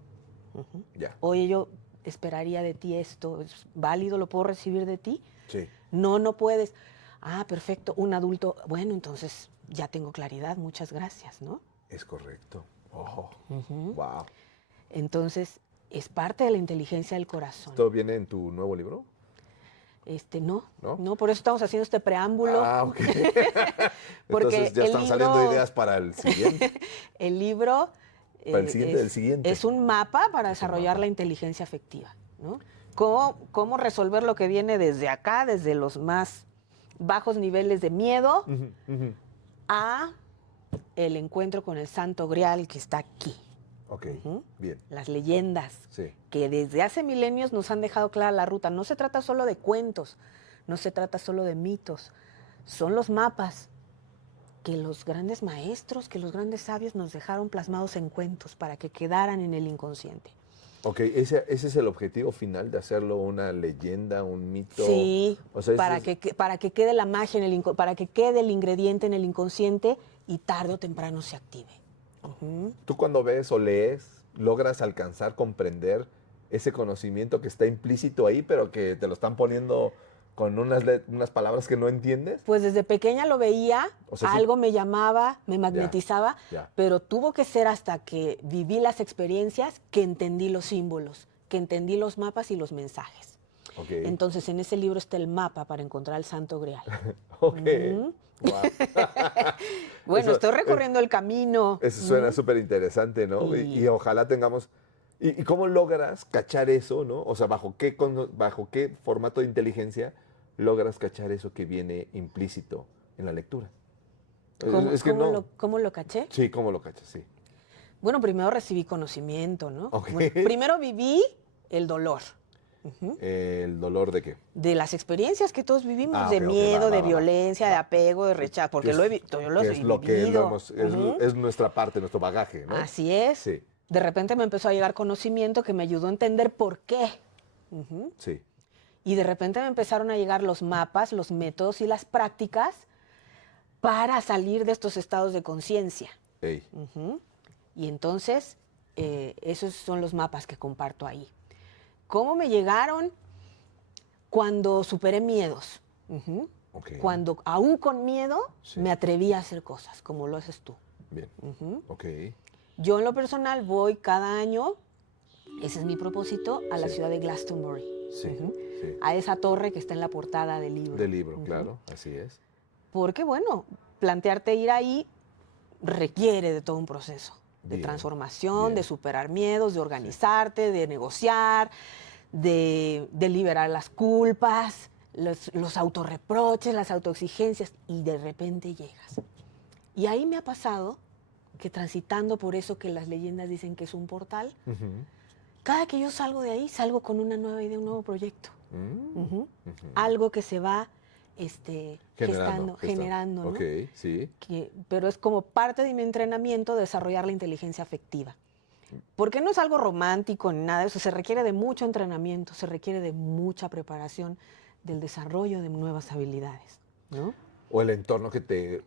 Ya. Oye, yo esperaría de ti esto, ¿es válido? ¿Lo puedo recibir de ti? Sí. No, no puedes. Ah, perfecto, un adulto, bueno, entonces ya tengo claridad, muchas gracias, ¿no? Es correcto. Oh, wow. Entonces, es parte de la inteligencia del corazón. ¿Esto viene en tu nuevo libro? No, ¿No? no, por eso estamos haciendo este preámbulo. Ah, ok. Porque Entonces ya el están libro- saliendo ideas para el siguiente. El libro Para el siguiente del siguiente. es un mapa para Es un desarrollar mapa. la inteligencia afectiva, ¿no? ¿Cómo resolver lo que viene desde acá, desde los más bajos niveles de miedo, Ujú, ujú. a el encuentro con el Santo Grial que está aquí? Ok, Ujú. bien. Las leyendas, Sí. que desde hace milenios nos han dejado clara la ruta. No se trata solo de cuentos, no se trata solo de mitos, son los mapas que los grandes maestros, que los grandes sabios nos dejaron plasmados en cuentos para que quedaran en el inconsciente. Ok, ese es el objetivo final de hacerlo una leyenda, un mito. Sí, O sea, para que quede la magia, para que quede el ingrediente en el inconsciente y tarde o temprano se active. Ujú. tú cuando ves o lees, logras alcanzar, comprender ese conocimiento que está implícito ahí, pero que te lo están poniendo con unas palabras que no entiendes. Pues desde pequeña lo veía, O sea, sí. algo me llamaba, me magnetizaba, ya. pero tuvo que ser hasta que viví las experiencias que entendí los símbolos, que entendí los mapas y los mensajes. Ok. Entonces en ese libro está el mapa para encontrar el Santo Grial. Ok. Ujú. Wow. Bueno, Eso, estoy recorriendo el camino. Eso suena súper interesante, ¿no? Y ojalá tengamos... ¿Y cómo logras cachar eso, no? O sea, ¿bajo qué formato de inteligencia logras cachar eso que viene implícito en la lectura? Es que no. ¿Cómo lo caché? Sí, ¿cómo lo cachas? Sí. Bueno, primero recibí conocimiento, ¿no? Ok. Bueno, primero viví el dolor. ¿El dolor de qué? De las experiencias que todos vivimos, Ah, de ok, ok, miedo, va, de va, va. violencia, de apego, de rechazo, porque yo lo he es lo que vivido. es nuestra parte, nuestro bagaje, ¿no? Así es. Sí, De repente me empezó a llegar conocimiento que me ayudó a entender por qué. Ujú. sí. Y de repente me empezaron a llegar los mapas, los métodos y las prácticas para salir de estos estados de conciencia. Ey. Ujú. Y entonces, esos son los mapas que comparto ahí. ¿Cómo me llegaron? Cuando superé miedos. Ujú. Ok. Cuando, aún con miedo, Sí. me atreví a hacer cosas, como lo haces tú. Bien. Ujú. Ok. Yo en lo personal voy cada año, ese es mi propósito, a la Sí. ciudad de Glastonbury. Sí, Ujú. sí. A esa torre que está en la portada del libro. Del libro, Ujú. claro, así es. Porque, bueno, plantearte ir ahí requiere de todo un proceso de Bien, transformación, bien. de superar miedos, de organizarte, de negociar, de liberar las culpas, los autorreproches, las autoexigencias, y de repente llegas. Y ahí me ha pasado que transitando por eso que las leyendas dicen que es un portal, Ujú. cada que yo salgo de ahí, salgo con una nueva idea, un nuevo proyecto. Mm. Ujú. Ujú. Algo que se va Generando. generando, ¿no? Ok, sí. Pero es como parte de mi entrenamiento desarrollar la inteligencia afectiva. Porque no es algo romántico ni nada de eso, se requiere de mucho entrenamiento, se requiere de mucha preparación del desarrollo de nuevas habilidades, ¿no? O el entorno que te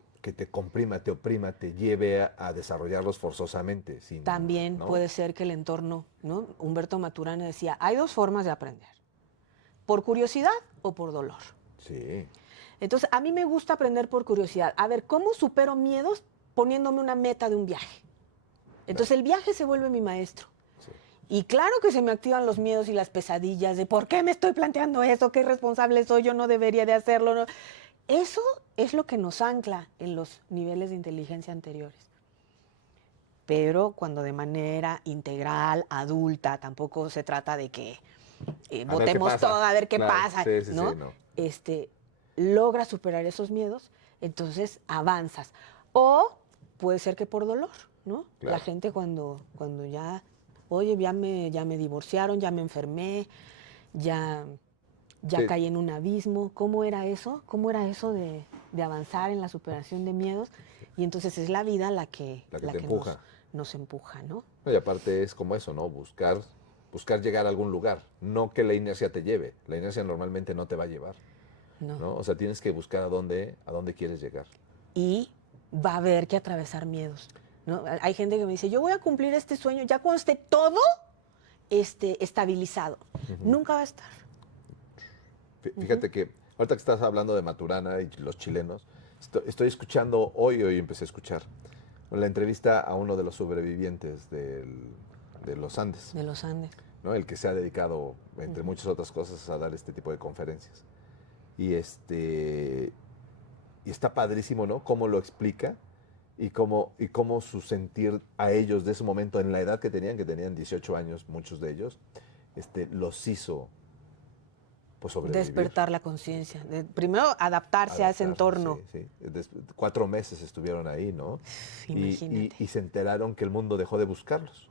comprima, te oprima, te lleve a desarrollarlos forzosamente. También ¿no? puede ser que el entorno, ¿no? Humberto Maturana decía, hay dos formas de aprender, por curiosidad o por dolor. Sí. Entonces, a mí me gusta aprender por curiosidad. A ver, ¿cómo supero miedos poniéndome una meta de un viaje? Entonces, el viaje se vuelve mi maestro. Sí. Y claro que se me activan los miedos y las pesadillas de ¿por qué me estoy planteando eso? ¿Qué irresponsable soy? Yo no debería de hacerlo. ¿No? Eso es lo que nos ancla en los niveles de inteligencia anteriores. Pero cuando de manera integral, adulta, tampoco se trata de que A ver qué votemos pasa. todo a ver qué Claro, pasa, sí, sí, ¿no? sí, no. Logras superar esos miedos, entonces avanzas. O puede ser que por dolor, ¿no? Claro. La gente cuando ya, oye, ya me divorciaron, ya me enfermé, ya Sí. caí en un abismo. ¿Cómo era eso? ¿Cómo era eso de avanzar en la superación de miedos? Y entonces es la vida la que te empuja. nos empuja, ¿no? No, y aparte es como eso, ¿no? Buscar llegar a algún lugar, no que la inercia te lleve. La inercia normalmente no te va a llevar, No. ¿no? O sea, tienes que buscar a dónde quieres llegar. Y va a haber que atravesar miedos, ¿no? Hay gente que me dice, yo voy a cumplir este sueño ya cuando esté todo estabilizado. Nunca va a estar. Fíjate que ahorita que estás hablando de Maturana y los chilenos, estoy escuchando, hoy empecé a escuchar la entrevista a uno de los sobrevivientes de los Andes, De los Andes. ¿no? El que se ha dedicado, entre muchas otras cosas, a dar este tipo de conferencias. Y y está padrísimo, ¿no? Cómo lo explica y cómo su sentir a ellos de ese momento, en la edad que tenían 18 años, muchos de ellos, los hizo pues sobrevivir. Despertar la conciencia. Primero, adaptarse a ese entorno. Sí, sí. 4 meses estuvieron ahí, ¿no? Imagínate. Y se enteraron que el mundo dejó de buscarlos.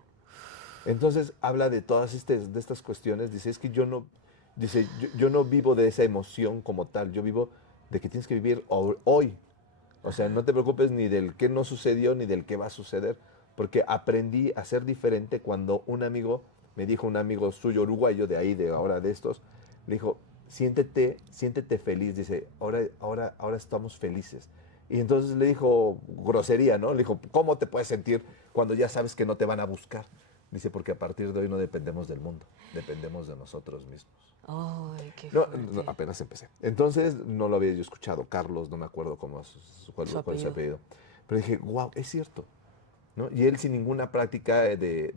Entonces habla de todas de estas cuestiones. Dice, es que yo no vivo de esa emoción como tal. Yo vivo de que tienes que vivir hoy. O sea, no te preocupes ni del que no sucedió ni del que va a suceder. Porque aprendí a ser diferente cuando un amigo, me dijo un amigo suyo uruguayo, de ahí, de ahora de estos, le dijo, siéntete feliz. Dice, ahora estamos felices. Y entonces le dijo grosería, ¿no? Le dijo, ¿cómo te puedes sentir cuando ya sabes que no te van a buscar? Dice, porque a partir de hoy no dependemos del mundo, dependemos de nosotros mismos. Ay, qué No, fuerte. apenas empecé. Entonces no lo había yo escuchado. Carlos, no me acuerdo cuál es su apellido. Pero dije, wow, es cierto, ¿no? Y él sin ninguna práctica de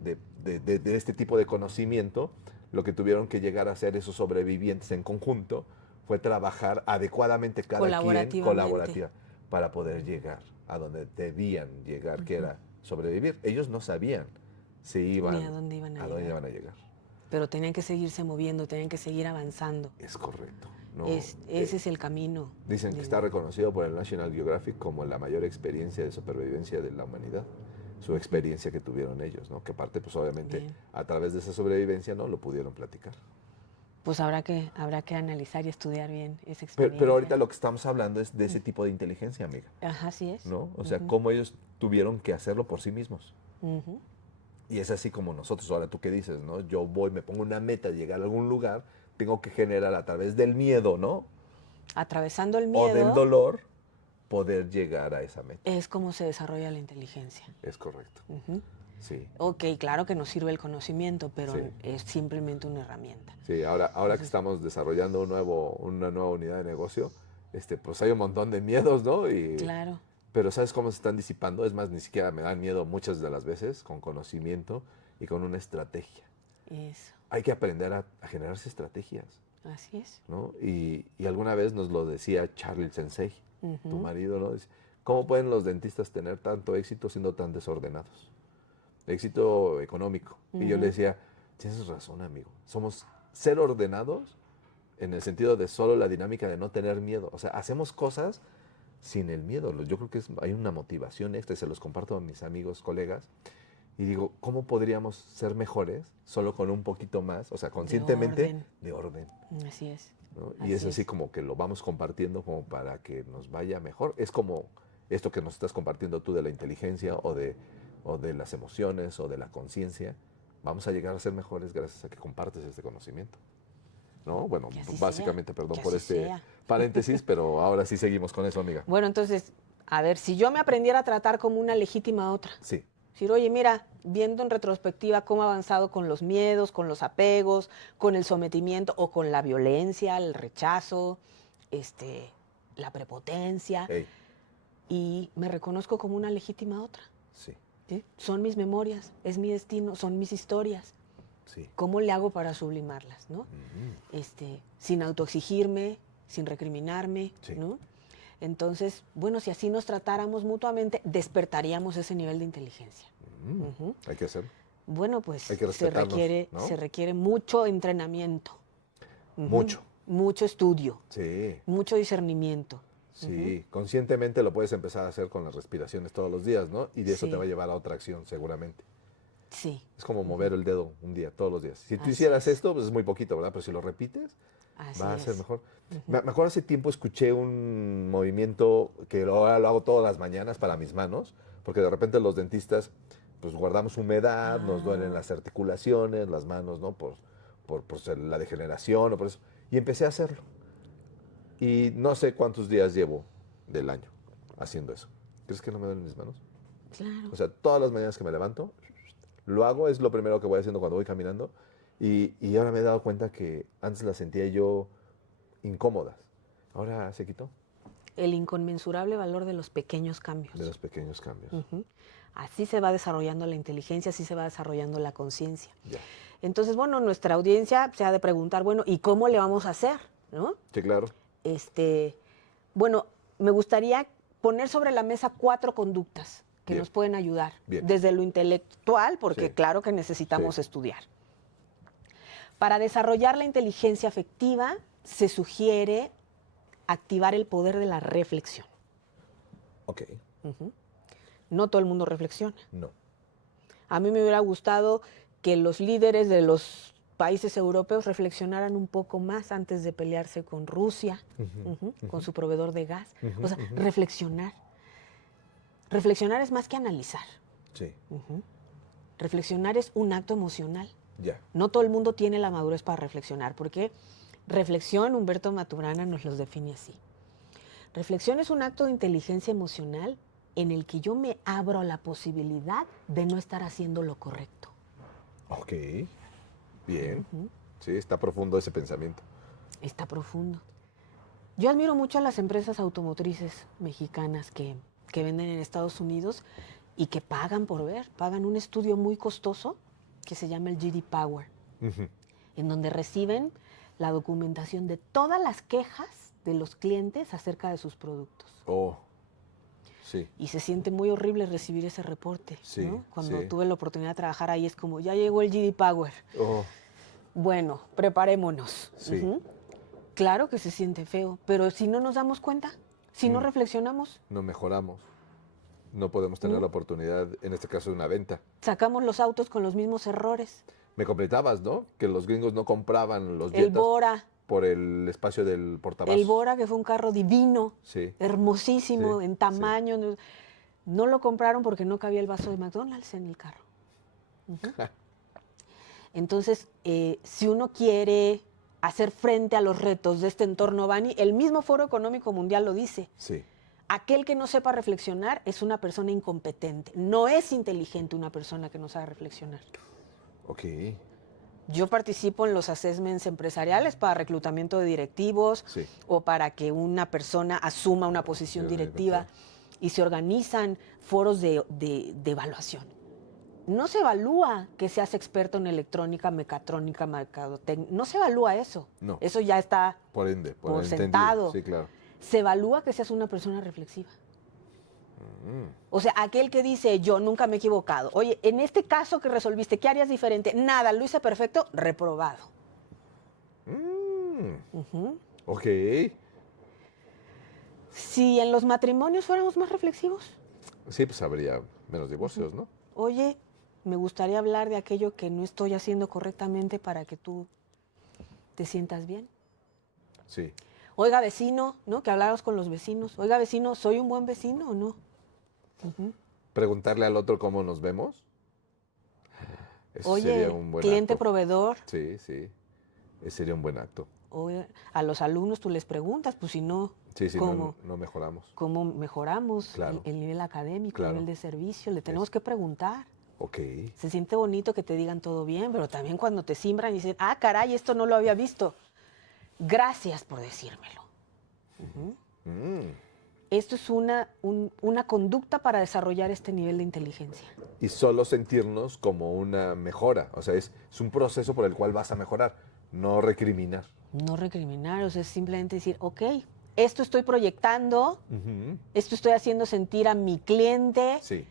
este tipo de conocimiento, lo que tuvieron que llegar a hacer esos sobrevivientes en conjunto fue trabajar adecuadamente cada quien colaborativa para poder llegar a donde debían llegar, que era sobrevivir. Ellos no sabían si iban Ni a dónde iban a dónde llegar. iban a llegar. Pero tenían que seguirse moviendo, tenían que seguir avanzando. Es correcto. ¿No? Ese es el camino. Dicen que está reconocido por el National Geographic como la mayor experiencia de supervivencia de la humanidad. Su experiencia que tuvieron ellos, ¿no? Que aparte, pues obviamente, Bien. a través de esa sobrevivencia, ¿no? Lo pudieron platicar. Pues habrá que analizar y estudiar bien esa experiencia. Pero ahorita lo que estamos hablando es de ese tipo de inteligencia, amiga. Ajá, así es. ¿No? O sea, cómo ellos tuvieron que hacerlo por sí mismos. Ujú. Y es así como nosotros, ahora tú qué dices, ¿no? Yo me pongo una meta de llegar a algún lugar, tengo que generar a través del miedo, ¿no? Atravesando el miedo. O del dolor, poder llegar a esa meta. Es como se desarrolla la inteligencia. Es correcto. Ujú. Sí. Ok, claro que nos sirve el conocimiento, pero Sí. es simplemente una herramienta. Sí, ahora que estamos desarrollando una nueva unidad de negocio, pues hay un montón de miedos, ¿no? Claro. Pero ¿sabes cómo se están disipando? Es más, ni siquiera me dan miedo muchas de las veces, con conocimiento y con una estrategia. Eso. Hay que aprender a generarse estrategias, Así es. ¿no? Y alguna vez nos lo decía Charlie Sensei, Ujú. tu marido, ¿no? Dice, ¿cómo pueden los dentistas tener tanto éxito siendo tan desordenados? Éxito económico. Y yo le decía, tienes razón, amigo. Somos ser ordenados en el sentido de solo la dinámica de no tener miedo. O sea, hacemos cosas sin el miedo. Yo creo que hay una motivación extra, y se los comparto a mis amigos, colegas, y digo, ¿cómo podríamos ser mejores solo con un poquito más, o sea, conscientemente, de orden? Así es. ¿No? Y es así como que lo vamos compartiendo como para que nos vaya mejor. Es como esto que nos estás compartiendo tú de la inteligencia o de las emociones o de la conciencia. Vamos a llegar a ser mejores gracias a que compartes este conocimiento. ¿No? Bueno, básicamente, perdón por este paréntesis, pero ahora sí seguimos con eso, amiga. Bueno, entonces, a ver, si yo me aprendiera a tratar como una legítima otra. Sí. Decir, oye, mira, viendo en retrospectiva cómo ha avanzado con los miedos, con los apegos, con el sometimiento o con la violencia, el rechazo, la prepotencia, y me reconozco como una legítima otra. Sí. ¿Sí? Son mis memorias, es mi destino, son mis historias. Sí. ¿Cómo le hago para sublimarlas, no? Sin autoexigirme, sin recriminarme, Sí. ¿no? Entonces, bueno, si así nos tratáramos mutuamente, despertaríamos ese nivel de inteligencia. Hay que hacerlo. Bueno, pues Hay que respetarnos, ¿no? se requiere mucho entrenamiento. Mucho. Mucho estudio. Sí. Mucho discernimiento. Sí, conscientemente lo puedes empezar a hacer con las respiraciones todos los días, ¿no? Y de eso Sí. te va a llevar a otra acción, seguramente. Sí. Es como mover el dedo un día, todos los días. Si tú Así hicieras es. esto, pues es muy poquito, ¿verdad? Pero si lo repites, Así va a ser es. mejor. Me acuerdo hace tiempo escuché un movimiento que ahora lo hago todas las mañanas para mis manos, porque de repente los dentistas, pues guardamos humedad, nos duelen las articulaciones, las manos, ¿no? Por la degeneración o por eso. Y empecé a hacerlo. Y no sé cuántos días llevo del año haciendo eso. ¿Crees que no me duelen mis manos? Claro. O sea, todas las mañanas que me levanto, lo hago, es lo primero que voy haciendo cuando voy caminando. Y ahora me he dado cuenta que antes las sentía yo incómodas. Ahora se quitó. El inconmensurable valor de los pequeños cambios. De los pequeños cambios. Así se va desarrollando la inteligencia, así se va desarrollando la conciencia. Ya. Entonces, bueno, nuestra audiencia se ha de preguntar, bueno, ¿y cómo le vamos a hacer? ¿No? Sí, claro. Bueno, me gustaría poner sobre la mesa 4 conductas que Bien. nos pueden ayudar. Bien. Desde lo intelectual, porque Sí. claro que necesitamos Sí. estudiar. Para desarrollar la inteligencia afectiva, se sugiere activar el poder de la reflexión. Ok. No todo el mundo reflexiona. No. A mí me hubiera gustado que los líderes de los países europeos reflexionaran un poco más antes de pelearse con Rusia, con su proveedor de gas. O sea, reflexionar. Reflexionar es más que analizar. Sí. Reflexionar es un acto emocional. Ya. No todo el mundo tiene la madurez para reflexionar, porque reflexión, Humberto Maturana nos los define así. Reflexión es un acto de inteligencia emocional en el que yo me abro a la posibilidad de no estar haciendo lo correcto. Ok. Bien. Sí, está profundo ese pensamiento. Está profundo. Yo admiro mucho a las empresas automotrices mexicanas que venden en Estados Unidos y que pagan por ver, pagan un estudio muy costoso que se llama el J.D. Power, en donde reciben la documentación de todas las quejas de los clientes acerca de sus productos. Oh. Sí. Y se siente muy horrible recibir ese reporte, Sí, ¿no? Cuando sí. tuve la oportunidad de trabajar ahí es como, ya llegó el J.D. Power. Oh. Bueno, preparémonos. Sí. Claro que se siente feo, pero si no nos damos cuenta, si no reflexionamos, No mejoramos. No podemos tener la oportunidad, en este caso, de una venta. sacamos los autos con los mismos errores. Me completabas, ¿no? Que los gringos no compraban los El Jetas Bora, por el espacio del portavasos. el Bora, que fue un carro divino, Sí. hermosísimo, Sí, en tamaño. No lo compraron porque no cabía el vaso de McDonald's en el carro. Entonces, si uno quiere hacer frente a los retos de este entorno, Bani, el mismo Foro Económico Mundial lo dice. Sí. Aquel que no sepa reflexionar es una persona incompetente. No es inteligente una persona que no sabe reflexionar. Ok. Yo participo en los assessments empresariales para reclutamiento de directivos Sí. o para que una persona asuma una posición Sí, directiva y se organizan foros de evaluación. No se evalúa que seas experto en electrónica, mecatrónica, mercadotecnia. No se evalúa eso. No. Eso ya está Por ende, por entendido. sentado. Sí, claro. Se evalúa que seas una persona reflexiva. O sea, aquel que dice, yo nunca me he equivocado. Oye, en este caso que resolviste, ¿qué harías diferente? Nada, lo hice perfecto, reprobado. Ok. Si en los matrimonios fuéramos más reflexivos. Sí, pues habría menos divorcios, ¿no? Oye, me gustaría hablar de aquello que no estoy haciendo correctamente para que tú te sientas bien. Sí. Oiga, vecino, ¿no? Que habláramos con los vecinos. Oiga, vecino, ¿soy un buen vecino o no? Preguntarle al otro cómo nos vemos. Eso sería Oye, un buen cliente acto. proveedor. Sí, sí. Ese sería un buen acto. Oye, a los alumnos tú les preguntas, pues si no, Sí, sí, ¿cómo? no mejoramos. ¿Cómo mejoramos Claro. el nivel académico, Claro. el nivel de servicio? Le tenemos que preguntar. Ok. Se siente bonito que te digan todo bien, pero también cuando te simbran y dicen, ah, caray, esto no lo había visto. Gracias por decírmelo. Mm. Esto es una conducta para desarrollar este nivel de inteligencia. Y solo sentirnos como una mejora. O sea, es un proceso por el cual vas a mejorar, no recriminar. No recriminar, o sea, es simplemente decir, ok, esto estoy proyectando, Ujú. esto estoy haciendo sentir a mi cliente, Sí,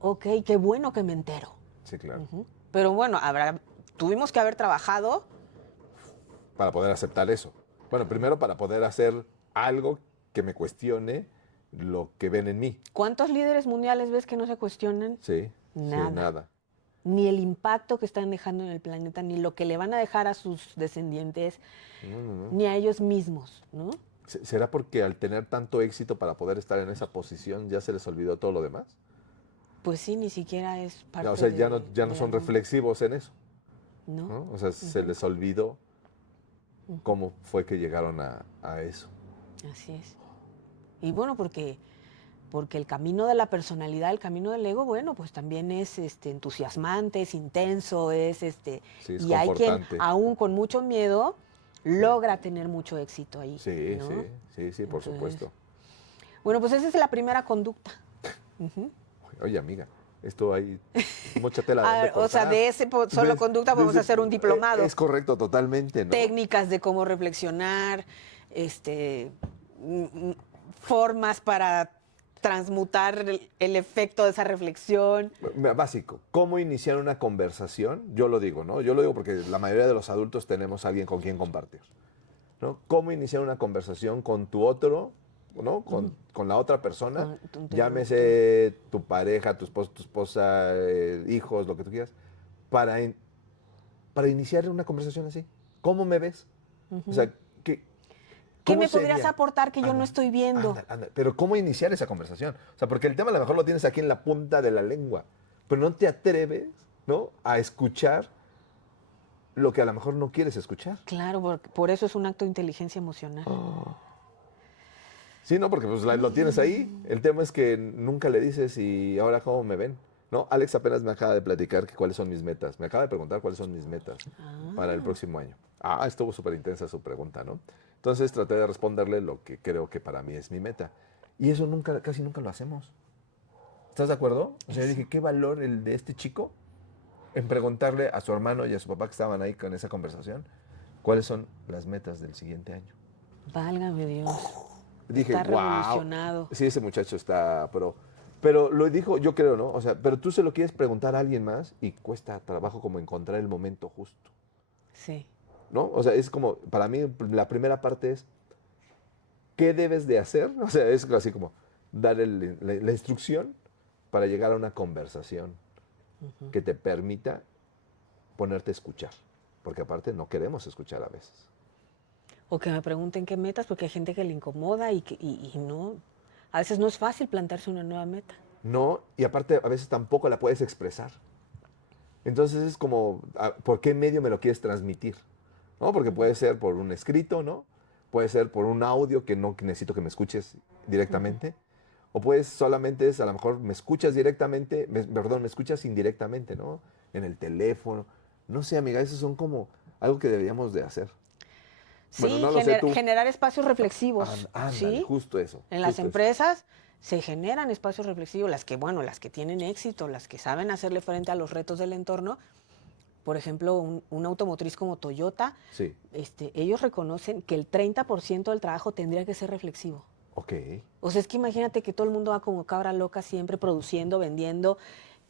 ok, qué bueno que me entero. sí, claro. Pero bueno, tuvimos que haber trabajado. Para poder aceptar eso. Bueno, primero para poder hacer algo que me cuestione lo que ven en mí. ¿Cuántos líderes mundiales ves que no se cuestionan? Sí. Nada. Sí, nada. Ni el impacto que están dejando en el planeta, ni lo que le van a dejar a sus descendientes, No. ni a ellos mismos, ¿no? ¿Será porque al tener tanto éxito para poder estar en esa posición ya se les olvidó todo lo demás? Pues sí, ni siquiera es parte O sea, ya de no son la- reflexivos en eso, ¿no? ¿no? O sea, se les olvidó cómo fue que llegaron a eso. Así es. Y bueno, porque el camino de la personalidad, el camino del ego, bueno, pues también es entusiasmante, es intenso, Sí, es y hay quien, confortante. aún con mucho miedo, logra tener mucho éxito ahí. Sí, ¿no? sí, por Entonces, supuesto. Bueno, pues esa es la primera conducta. Oye, amiga, esto hay mucha tela de Ah, dónde o sea, cortar. de ese solo ¿Ves? conducta podemos hacer un diplomado. Es correcto, totalmente, ¿no? Técnicas de cómo reflexionar, formas para transmutar el efecto de esa reflexión. Básico, ¿cómo iniciar una conversación? Yo lo digo, ¿no? Yo lo digo porque la mayoría de los adultos tenemos a alguien con quien compartir, ¿no? ¿Cómo iniciar una conversación con tu otro, ¿no? Con la otra persona, Con tu llámese tu pareja, tu esposa, hijos, lo que tú quieras, para iniciar una conversación así? ¿Cómo me ves? O sea, ¿Qué ¿cómo me podrías sería? aportar que yo no estoy viendo? Anda. Pero ¿cómo iniciar esa conversación? O sea, porque el tema a lo mejor lo tienes aquí en la punta de la lengua, pero no te atreves, ¿no? A escuchar lo que a lo mejor no quieres escuchar. Claro, por eso es un acto de inteligencia emocional. Sí, ¿no? Porque pues lo tienes ahí. El tema es que nunca le dices y ahora cómo me ven. ¿No? Alex apenas me acaba de platicar que cuáles son mis metas. Me acaba de preguntar cuáles son mis metas para el próximo año. Estuvo súper intensa su pregunta, ¿no? Entonces traté de responderle lo que creo que para mí es mi meta. Y eso casi nunca lo hacemos. ¿Estás de acuerdo? O sea, yo dije, ¿qué valor el de este chico en preguntarle a su hermano y a su papá que estaban ahí con esa conversación cuáles son las metas del siguiente año? Válgame Dios. Dije, Está wow. revolucionado. Sí, ese muchacho está pero lo dijo, yo creo, ¿no? O sea, pero tú se lo quieres preguntar a alguien más y cuesta trabajo como encontrar el momento justo, Sí. ¿no? O sea, es como, para mí, la primera parte es, ¿qué debes de hacer? O sea, es así como dar la instrucción para llegar a una conversación que te permita ponerte a escuchar. Porque aparte no queremos escuchar a veces. O que me pregunten qué metas, porque hay gente que le incomoda y no. A veces no es fácil plantearse una nueva meta. No, y aparte a veces tampoco la puedes expresar. Entonces es como, ¿por qué medio me lo quieres transmitir? ¿No? Porque puede ser por un escrito, ¿no? Puede ser por un audio que no necesito que me escuches directamente. O puedes solamente, a lo mejor me escuchas directamente, me escuchas indirectamente, ¿no? En el teléfono. No sé, amiga, esos son como algo que deberíamos de hacer. Sí, Bueno, no lo sé tú. generar espacios reflexivos. Ándale, ¿sí? justo eso. En las justo eso. empresas se generan espacios reflexivos, las que tienen éxito, las que saben hacerle frente a los retos del entorno. Por ejemplo, un automotriz como Toyota, Sí, ellos reconocen que el 30% del trabajo tendría que ser reflexivo. ok. O sea, es que imagínate que todo el mundo va como cabra loca siempre produciendo, vendiendo,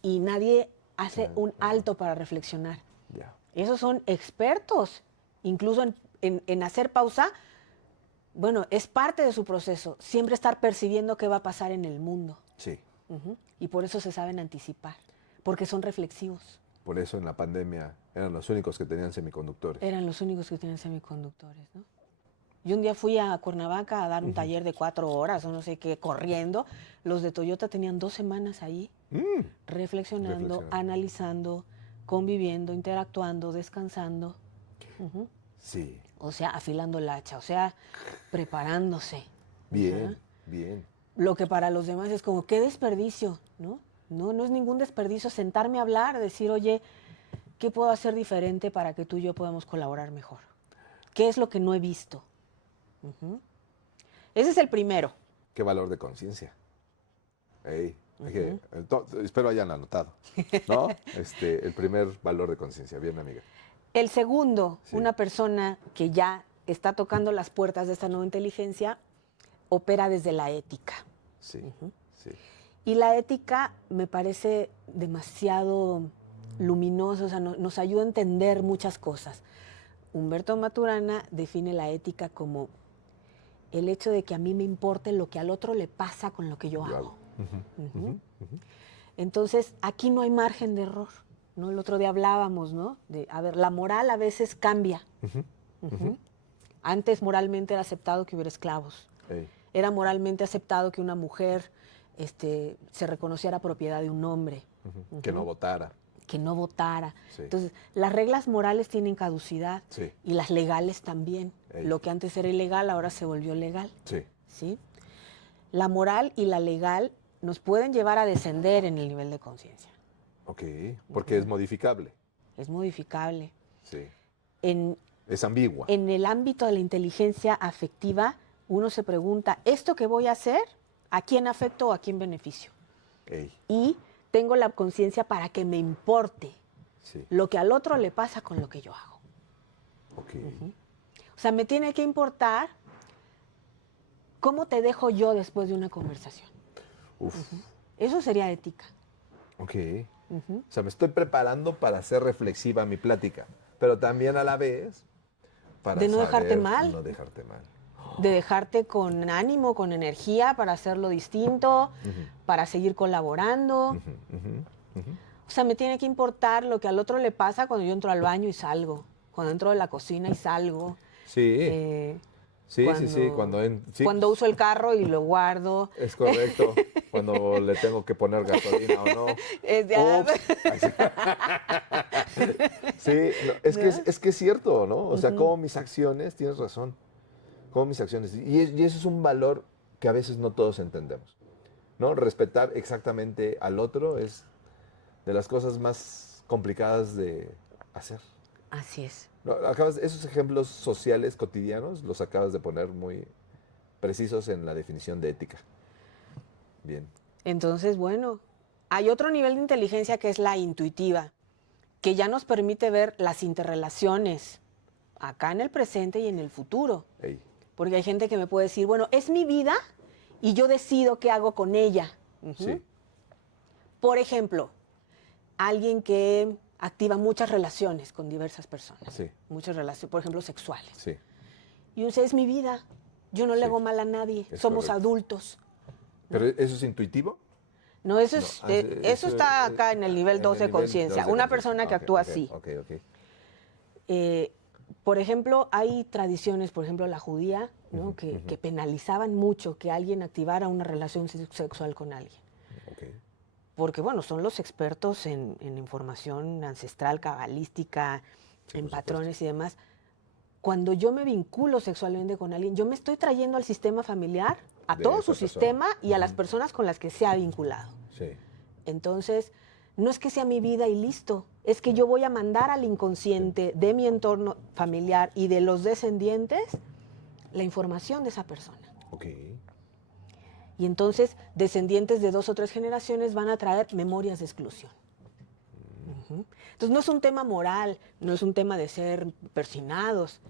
y nadie hace un alto para reflexionar. Ya. Esos son expertos, incluso en hacer pausa Bueno, es parte de su proceso, siempre estar percibiendo qué va a pasar en el mundo. Sí. Y por eso se saben anticipar, porque son reflexivos. Por eso en la pandemia eran los únicos que tenían semiconductores. Eran los únicos que tenían semiconductores, ¿no? Yo un día fui a Cuernavaca a dar un taller de 4 horas o no sé qué, corriendo. Los de Toyota tenían 2 semanas ahí, reflexionando, analizando, conviviendo, interactuando, descansando. Sí. O sea, afilando el hacha, o sea, preparándose. Bien, bien. Lo que para los demás es como, qué desperdicio, ¿no? No es ningún desperdicio sentarme a hablar, decir, oye, ¿qué puedo hacer diferente para que tú y yo podamos colaborar mejor? ¿Qué es lo que no he visto? Ese es el primero. Qué valor de conciencia. Ey, espero hayan anotado, ¿no? El primer valor de conciencia. Bien, amiga. El segundo, Sí. una persona que ya está tocando las puertas de esta nueva inteligencia, opera desde la ética. Sí, sí. Y la ética me parece demasiado luminosa, o sea, nos ayuda a entender muchas cosas. Humberto Maturana define la ética como el hecho de que a mí me importe lo que al otro le pasa con lo que yo hago. Entonces, aquí no hay margen de error, ¿no? El otro día hablábamos, ¿no? A ver, la moral a veces cambia. Antes moralmente era aceptado que hubiera esclavos. Ey. Era moralmente aceptado que una mujer se reconociera propiedad de un hombre. Que no votara. Que no votara. Sí. Entonces, las reglas morales tienen caducidad Sí. y las legales también. Ey. Lo que antes era ilegal ahora se volvió legal. Sí. ¿Sí? La moral y la legal nos pueden llevar a descender en el nivel de conciencia. Ok, porque es modificable. Es modificable. Sí. En Es ambigua. el ámbito de la inteligencia afectiva, uno se pregunta, ¿esto que voy a hacer, a quién afecto o a quién beneficio? Ey. Y tengo la conciencia para que me importe Sí. lo que al otro le pasa con lo que yo hago. Ok. O sea, me tiene que importar cómo te dejo yo después de una conversación. Uf. Eso sería ética. Ok. O sea, me estoy preparando para hacer reflexiva mi plática, pero también a la vez para De no dejarte saber mal. No dejarte mal. De dejarte con ánimo, con energía para hacerlo distinto, para seguir colaborando. O sea, me tiene que importar lo que al otro le pasa cuando yo entro al baño y salgo, cuando entro de la cocina y salgo. Sí. Sí. Cuando uso el carro y lo guardo. Es correcto. Cuando le tengo que poner gasolina o no. Sí, no, es que es cierto, ¿no? O sea, como mis acciones, tienes razón, como mis acciones. Y eso es un valor que a veces no todos entendemos, ¿no? Respetar exactamente al otro es de las cosas más complicadas de hacer. Así es. No, esos ejemplos sociales cotidianos los acabas de poner muy precisos en la definición de ética. Bien. Entonces, bueno, hay otro nivel de inteligencia que es la intuitiva, que ya nos permite ver las interrelaciones acá en el presente y en el futuro. Ey. Porque hay gente que me puede decir, bueno, es mi vida y yo decido qué hago con ella. Sí. Por ejemplo, alguien que activa muchas relaciones con diversas personas. Sí. Muchas relaciones, por ejemplo, sexuales. Sí. Y uno dice, es mi vida, yo no le Sí. hago mal a nadie, Es somos correcto. adultos. ¿Pero eso es intuitivo? No, eso, No, eso está acá en el nivel en 2 el de nivel conciencia. 2 de Una conciencia. persona que Ok, actúa ok, así. Ok. Por ejemplo, hay tradiciones, por ejemplo, la judía, ¿no? que penalizaban mucho que alguien activara una relación sexual con alguien. Ok. Porque, bueno, son los expertos en información ancestral, cabalística, Sí, en por patrones y demás. Cuando yo me vinculo sexualmente con alguien, yo me estoy trayendo al sistema familiar, a De todo esa su persona. sistema y a las personas con las que se ha vinculado. Sí. Entonces, no es que sea mi vida y listo, es que yo voy a mandar al inconsciente de mi entorno familiar y de los descendientes la información de esa persona. Ok. Y entonces, descendientes de 2 o 3 generaciones van a traer memorias de exclusión. Entonces, no es un tema moral, no es un tema de ser persinados,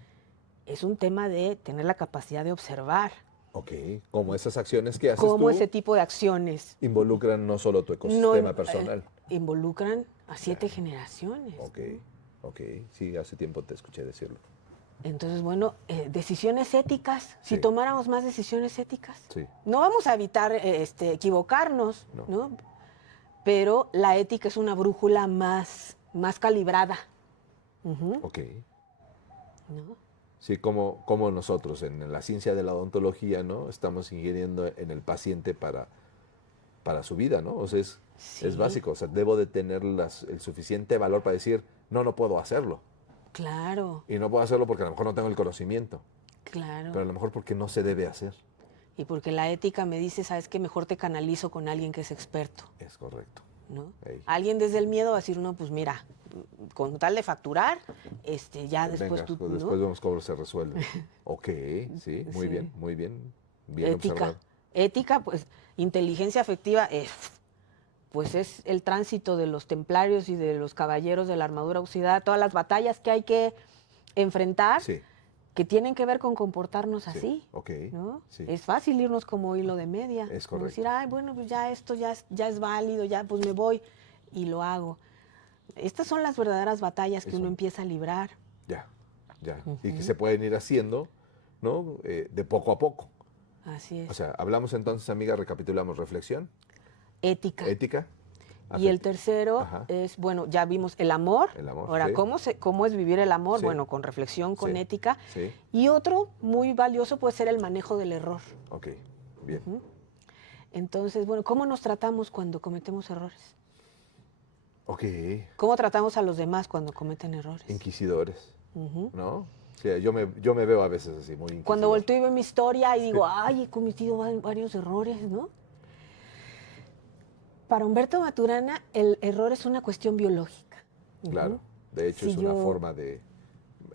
es un tema de tener la capacidad de observar Ok. Como esas acciones que haces cómo tú ese tipo de acciones involucran no solo tu ecosistema personal. involucran a 7 generaciones. Ok. Ok. Sí, hace tiempo te escuché decirlo. Entonces, bueno, decisiones éticas, si Sí. tomáramos más decisiones éticas, Sí. no vamos a evitar equivocarnos, No. ¿no? Pero la ética es una brújula más calibrada. Ujú, Ok. ¿no? Sí, como nosotros en la ciencia de la odontología, ¿no? Estamos ingiriendo en el paciente para su vida, ¿no? O sea, es Sí. básico. O sea, debo de tener el suficiente valor para decir, no puedo hacerlo. Claro, Y no puedo hacerlo porque a lo mejor no tengo el conocimiento, claro. pero a lo mejor porque no se debe hacer. Y porque la ética me dice, sabes que mejor te canalizo con alguien que es experto, Es correcto. ¿no? Ey. Alguien desde el miedo va a decir, no, pues mira, con tal de facturar, ya después Venga, tú, pues ¿no? después vemos cómo se resuelve. Ok, sí, muy Sí. bien, muy bien. Bien Ética. observado. Ética, pues, inteligencia afectiva, pues es el tránsito de los templarios y de los caballeros de la armadura oxidada, todas las batallas que hay que enfrentar, Sí, que tienen que ver con comportarnos sí. así. Ok, ¿No? sí. Es fácil irnos como hilo de media. Es ¿no? correcto. Decir, ay, bueno, pues ya esto ya es válido, ya pues me voy y lo hago. Estas son las verdaderas batallas que Eso. uno empieza a librar. Ya. Y que se pueden ir haciendo, ¿no? De poco a poco. Así es. O sea, hablamos entonces, amiga, recapitulamos reflexión, Ética. ética. Y el tercero Ajá. es, bueno, ya vimos el amor. El amor, Ahora, sí. ¿cómo es vivir el amor? Sí. Bueno, con reflexión, con Sí. ética. Sí. Y otro muy valioso puede ser el manejo del error. Ok, bien. Entonces, bueno, ¿cómo nos tratamos cuando cometemos errores? Ok, ¿Cómo tratamos a los demás cuando cometen errores? inquisidores, Ujú. ¿no? Sí, yo me veo a veces así, muy inquisidor. Cuando volteo y veo mi historia y digo, ay, he cometido varios errores, ¿no? Para Humberto Maturana, el error es una cuestión biológica. Ujú. Claro, de hecho Si es una yo- forma de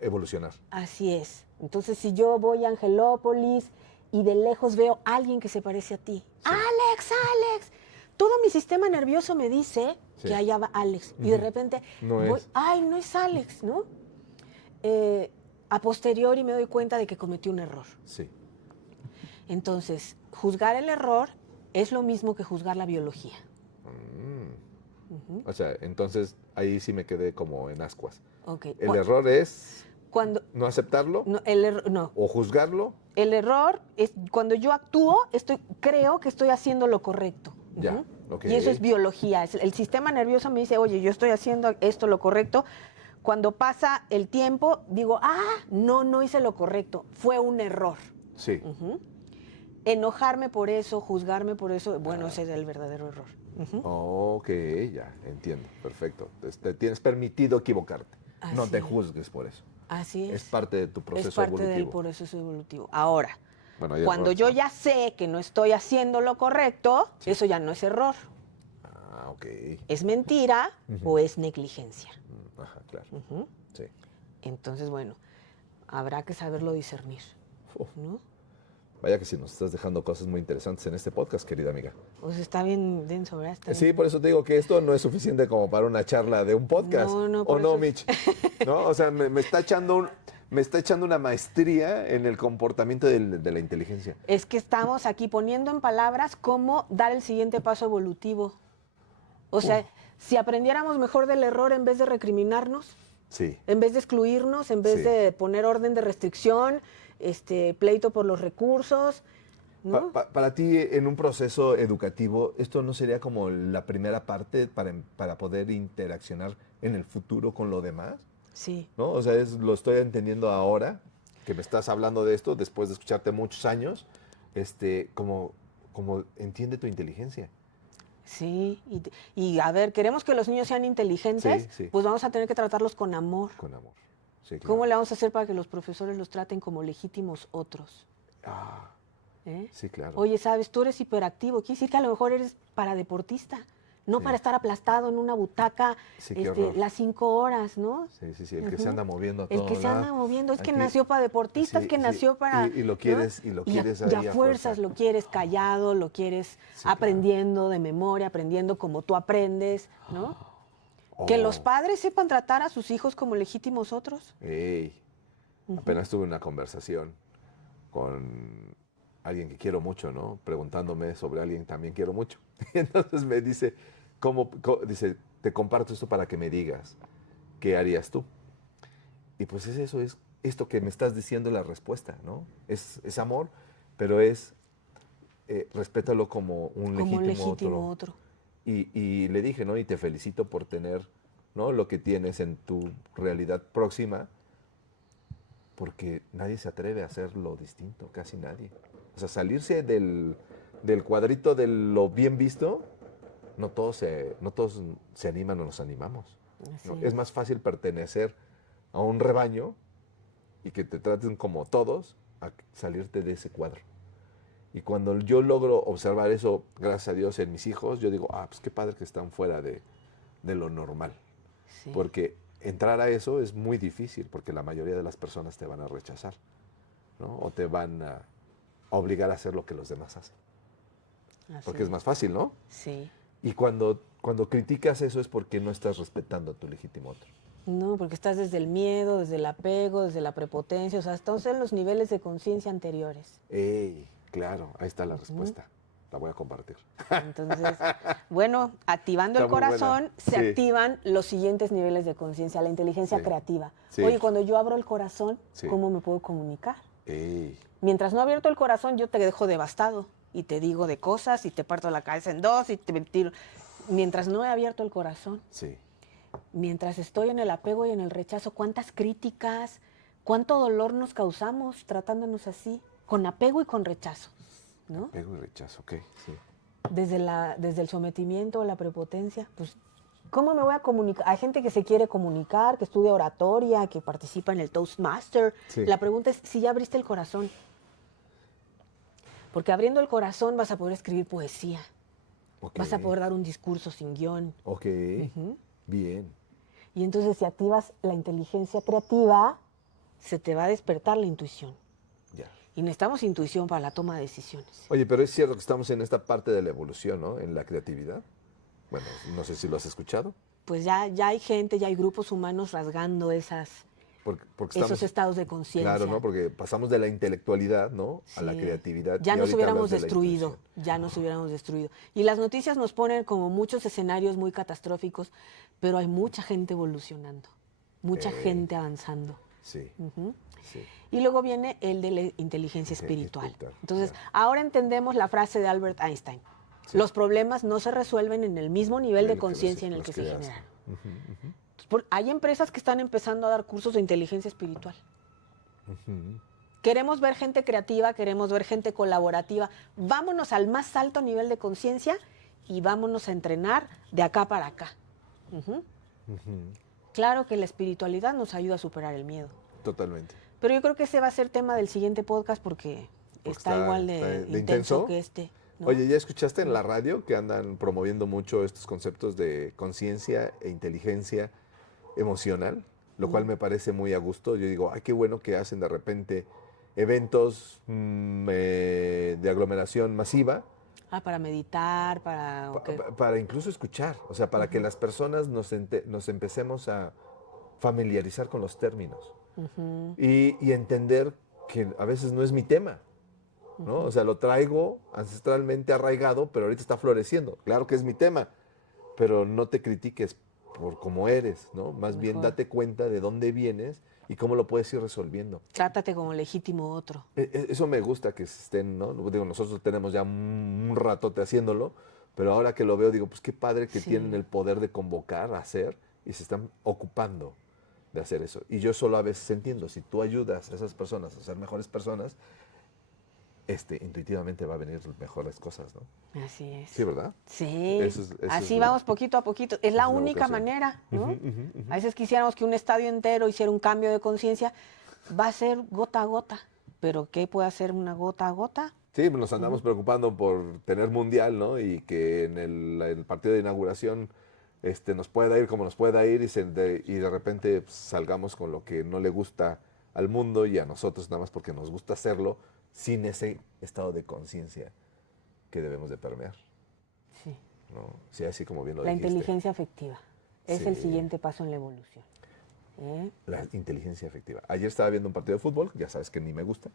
evolucionar. Así es. Entonces, si yo voy a Angelópolis y de lejos veo a alguien que se parece a ti, Sí. Alex, todo mi sistema nervioso me dice Sí. que allá va Alex. Y de Ujú. repente No voy, es. ay, no es Alex, ¿no? A posteriori me doy cuenta de que cometí un error. Sí, Entonces, juzgar el error es lo mismo que juzgar la biología. o sea, entonces ahí sí me quedé como en ascuas. Ok. El error es Cuando, no aceptarlo no, no. o juzgarlo. El error es cuando yo actúo, creo que estoy haciendo lo correcto. Ya, Ujú. ok. Y eso es biología. El sistema nervioso me dice, oye, yo estoy haciendo esto lo correcto. Cuando pasa el tiempo, digo, no hice lo correcto. Fue un error. Sí, Ujú. Enojarme por eso, juzgarme por eso, bueno, ese es el verdadero error. Ujú. ok, ya, entiendo, perfecto. Tienes permitido equivocarte. No Así te es. juzgues por eso. Así es. Es parte de tu proceso Es parte del evolutivo. proceso evolutivo. Ahora, Bueno, hay cuando errores, yo ¿no? ya sé que no estoy haciendo lo correcto, Sí. eso ya no es error. Ok. ¿Es mentira o es negligencia? Ajá, claro. Ujú. Sí. Entonces, bueno, habrá que saberlo discernir, Uf, ¿no? vaya que sí, nos estás dejando cosas muy interesantes en este podcast, querida amiga. Pues está bien denso, ¿verdad? Está Sí, bien. por eso te digo que esto no es suficiente como para una charla de un podcast. No, ¿O por no, eso- Mitch? ¿No? O sea, me está echando una maestría en el comportamiento de la inteligencia. Es que estamos aquí poniendo en palabras cómo dar el siguiente paso evolutivo. O sea, si aprendiéramos mejor del error en vez de recriminarnos, Sí. en vez de excluirnos, en vez Sí. de poner orden de restricción, pleito por los recursos, ¿no? Para ti, en un proceso educativo, ¿esto no sería como la primera parte para poder interaccionar en el futuro con lo demás? Sí, ¿No? O sea, lo estoy entendiendo ahora, que me estás hablando de esto, después de escucharte muchos años, como entiende tu inteligencia. sí. Y a ver, queremos que los niños sean inteligentes, Sí, sí. pues vamos a tener que tratarlos con amor. Con amor. Sí, claro. ¿Cómo le vamos a hacer para que los profesores los traten como legítimos otros? Ah, ¿Eh? sí, claro. Oye, sabes, tú eres hiperactivo, quiere decir que a lo mejor eres paradeportista, no Sí. para estar aplastado en una butaca Sí, qué horror. las 5 horas, ¿no? Sí, el que se anda moviendo a El todo que se lado. anda moviendo, es que Aquí- nació para deportista, Sí, es que sí. nació para... Y lo ¿no? quieres ahí y a fuerzas lo quieres callado, lo quieres Sí, aprendiendo de memoria, aprendiendo como tú aprendes, ¿no? Que los Oh, padres sepan tratar a sus hijos como legítimos otros. ey. Apenas tuve una conversación con alguien que quiero mucho, ¿no? Preguntándome sobre alguien que también quiero mucho. Y entonces me dice, dice, te comparto esto para que me digas, ¿qué harías tú? Y pues eso es esto que me estás diciendo es la respuesta, ¿no? Es amor, pero es respétalo como un Como un legítimo legítimo otro. Y le dije, ¿no? Y te felicito por tener, ¿no? Lo que tienes en tu realidad próxima, porque nadie se atreve a hacerlo distinto, casi nadie. O sea, salirse del cuadrito de lo bien visto, no todos se animan o nos animamos. Así ¿no? es. Es más fácil pertenecer a un rebaño y que te traten como todos a salirte de ese cuadro. Y cuando yo logro observar eso, gracias a Dios, en mis hijos, yo digo, pues qué padre que están fuera de lo normal. Sí. Porque entrar a eso es muy difícil, porque la mayoría de las personas te van a rechazar, ¿no? O te van a obligar a hacer lo que los demás hacen. Así Porque es más fácil, ¿no? Sí. Y cuando criticas eso es porque no estás respetando a tu legítimo otro. No, porque estás desde el miedo, desde el apego, desde la prepotencia, o sea, estás en los niveles de conciencia anteriores. ¡Ey! Claro, ahí está la respuesta. La voy a compartir. Entonces, bueno, activando Está el muy buena. corazón, se Sí. activan los siguientes niveles de conciencia, la inteligencia Sí. creativa. Sí. Oye, cuando yo abro el corazón, Sí. ¿cómo me puedo comunicar? ¡Ey! Mientras no he abierto el corazón, yo te dejo devastado y te digo de cosas y te parto la cabeza en dos y te tiro. Mientras no he abierto el corazón, Sí. mientras estoy en el apego y en el rechazo, ¿cuántas críticas, cuánto dolor nos causamos tratándonos así? Con apego y con rechazo, ¿no? Apego y rechazo, ok, sí. Desde el sometimiento o la prepotencia, pues, ¿cómo me voy a comunicar? Hay gente que se quiere comunicar, que estudia oratoria, que participa en el Toastmaster. Sí. La pregunta es si ya abriste el corazón. Porque abriendo el corazón vas a poder escribir poesía, Ok. vas a poder dar un discurso sin guión. Ok, bien. Y entonces si activas la inteligencia creativa, se te va a despertar la intuición. Ya. Y necesitamos intuición para la toma de decisiones. Oye, pero es cierto que estamos en esta parte de la evolución, ¿no? En la creatividad. Bueno, no sé si lo has escuchado. Pues ya hay gente, ya hay grupos humanos rasgando Porque esos estados de conciencia. Claro, ¿no? Porque pasamos de la intelectualidad, ¿no? A la Sí. creatividad. Ya y nos ahorita hubiéramos hablas de la destruido, intuición. ya nos hubiéramos destruido. Y las noticias nos ponen como muchos escenarios muy catastróficos, pero hay mucha gente evolucionando, mucha gente avanzando. Sí, sí. Y luego viene el de la inteligencia espiritual. espiritual, Entonces, claro. ahora entendemos la frase de Albert Einstein. Sí. Los problemas no se resuelven en el mismo nivel de El que conciencia en el los que se creas. generan. Hay empresas que están empezando a dar cursos de inteligencia espiritual. Queremos ver gente creativa, queremos ver gente colaborativa. Vámonos al más alto nivel de conciencia y vámonos a entrenar de acá para acá. Claro que la espiritualidad nos ayuda a superar el miedo. Totalmente. Pero yo creo que ese va a ser tema del siguiente podcast porque está igual está de de intenso intenso. que este. ¿no? Oye, ¿ya escuchaste en la radio que andan promoviendo mucho estos conceptos de conciencia e inteligencia emocional? Lo cual me parece muy a gusto. Yo digo, ay, qué bueno que hacen de repente eventos de aglomeración masiva Para meditar, para... para incluso escuchar, o sea, para que las personas nos empecemos a familiarizar con los términos y entender que a veces no es mi tema, ¿no? O sea, lo traigo ancestralmente arraigado, pero ahorita está floreciendo. Claro que es mi tema, pero no te critiques por cómo eres, ¿no? Más bien Mejor. date cuenta de dónde vienes y cómo lo puedes ir resolviendo. Trátate como legítimo otro. Eso me gusta que estén, ¿no? Digo, nosotros tenemos ya un ratote haciéndolo, pero ahora que lo veo digo, pues qué padre que Sí. tienen el poder de convocar, hacer, y se están ocupando de hacer eso. Y yo solo a veces entiendo, si tú ayudas a esas personas a ser mejores personas, intuitivamente va a venir mejores cosas, ¿no? Así es. Sí, ¿verdad? Sí, Eso así es vamos poquito a poquito. Es la la única vocación. manera, ¿no? A veces quisiéramos que un estadio entero hiciera un cambio de conciencia. Va a ser gota a gota. ¿Pero qué puede hacer una gota a gota? Sí, nos andamos preocupando por tener mundial, ¿no? Y que en el partido de inauguración nos pueda ir como nos pueda ir y de repente pues, salgamos con lo que no le gusta al mundo y a nosotros nada más porque nos gusta hacerlo sin ese estado de conciencia que debemos de permear, Sí. ¿no? Sí, así como bien lo La dijiste. inteligencia afectiva. Es el Sí. siguiente paso en la evolución. ¿Eh? La inteligencia efectiva. Ayer estaba viendo un partido de fútbol, ya sabes que ni me gusta.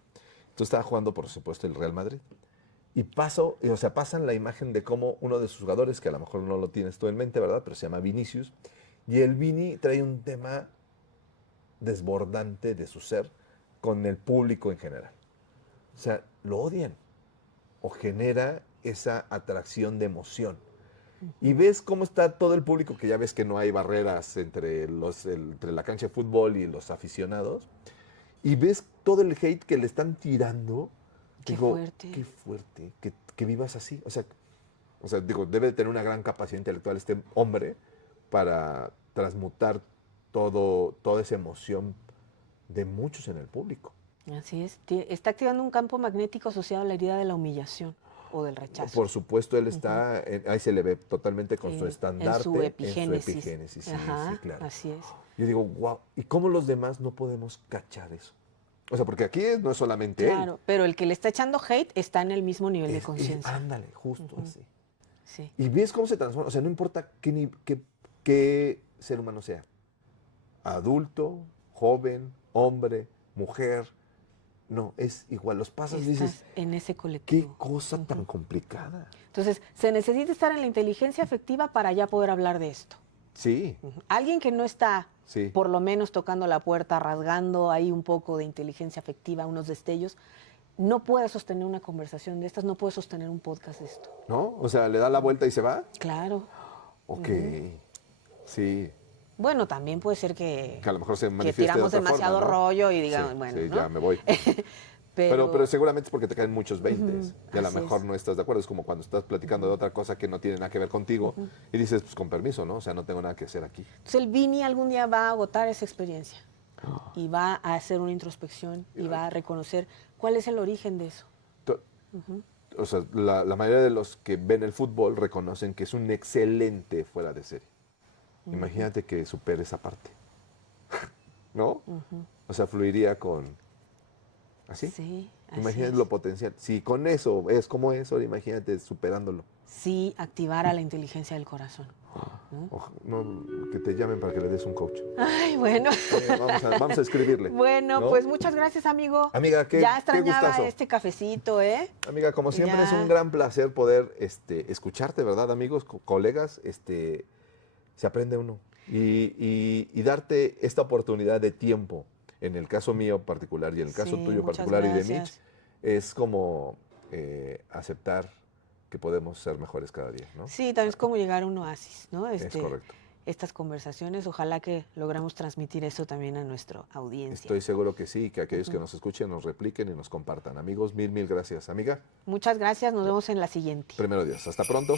Entonces estaba jugando, por supuesto, el Real Madrid. Y pasan la imagen de cómo uno de sus jugadores, que a lo mejor no lo tienes tú en mente, ¿verdad? Pero se llama Vinicius. Y el Vini trae un tema desbordante de su ser, con el público en general. O sea, lo odian o genera esa atracción de emoción. Y ves cómo está todo el público, que ya ves que no hay barreras entre la cancha de fútbol y los aficionados. Y ves todo el hate que le están tirando. Qué Digo, fuerte. qué fuerte, que vivas así. O sea, digo, debe de tener una gran capacidad intelectual este hombre para transmutar toda esa emoción de muchos en el público. Así es. Está activando un campo magnético asociado a la herida de la humillación o del rechazo. Por supuesto, él está, ahí se le ve totalmente con su Sí, estandarte. en su epigénesis. Sí, Ajá, sí, claro. así es. Yo digo, wow, ¿y cómo los demás no podemos cachar eso? O sea, porque aquí no es solamente Claro, pero el que le está echando hate está en el mismo nivel él. de conciencia. Ándale, justo así. Sí. Y ves cómo se transforma. O sea, no importa qué ser humano sea. Adulto, joven, hombre, mujer. No, es igual. Los pasas y dices, Estás en ese qué colectivo. cosa tan complicada. Entonces, se necesita estar en la inteligencia afectiva para ya poder hablar de esto. Sí, Alguien que no está, sí. por lo menos tocando la puerta, rasgando ahí un poco de inteligencia afectiva, unos destellos, no puede sostener una conversación de estas, no puede sostener un podcast de esto. ¿No? O sea, le da la vuelta y se va. Claro. Ok. Sí. Bueno, también puede ser que Que a lo mejor se que manifieste de tiramos otra demasiado forma, ¿no? rollo y digamos, Sí, bueno, sí, ¿no? ya me voy. Pero seguramente es porque te caen muchos veintes y a lo así mejor es. no estás de acuerdo. Es como cuando estás platicando de otra cosa que no tiene nada que ver contigo y dices, pues con permiso, ¿no? O sea, no tengo nada que hacer aquí. Entonces el Vini algún día va a agotar esa experiencia y va a hacer una introspección y va a reconocer cuál es el origen de eso. To- O sea, la mayoría de los que ven el fútbol reconocen que es un excelente fuera de serie. Imagínate que supere esa parte. ¿No? O sea, fluiría con... ¿Así? Sí, así Imagínate es. lo potencial. Si con eso es como es, ahora imagínate superándolo. Sí, activar a la inteligencia del corazón. No, que te llamen para que le des un coach. Ay, bueno. Vamos a escribirle. Bueno, ¿no? pues muchas gracias, amigo. Amiga, ya qué extrañaba gustazo. este cafecito, ¿eh? Amiga, como siempre Ya. es un gran placer poder escucharte, ¿verdad, amigos, colegas? Se aprende uno. Y darte esta oportunidad de tiempo, en el caso mío particular y en el caso Sí, tuyo muchas particular y de Mitch, gracias. es como aceptar que podemos ser mejores cada día, ¿no? Sí, también es como llegar a un oasis, ¿no? Es correcto. Estas conversaciones, ojalá que logramos transmitir eso también a nuestra audiencia. Estoy seguro que sí, que aquellos que nos escuchen nos repliquen y nos compartan. Amigos, mil gracias. Amiga, Muchas gracias, nos vemos en la siguiente. primero Dios. Hasta pronto.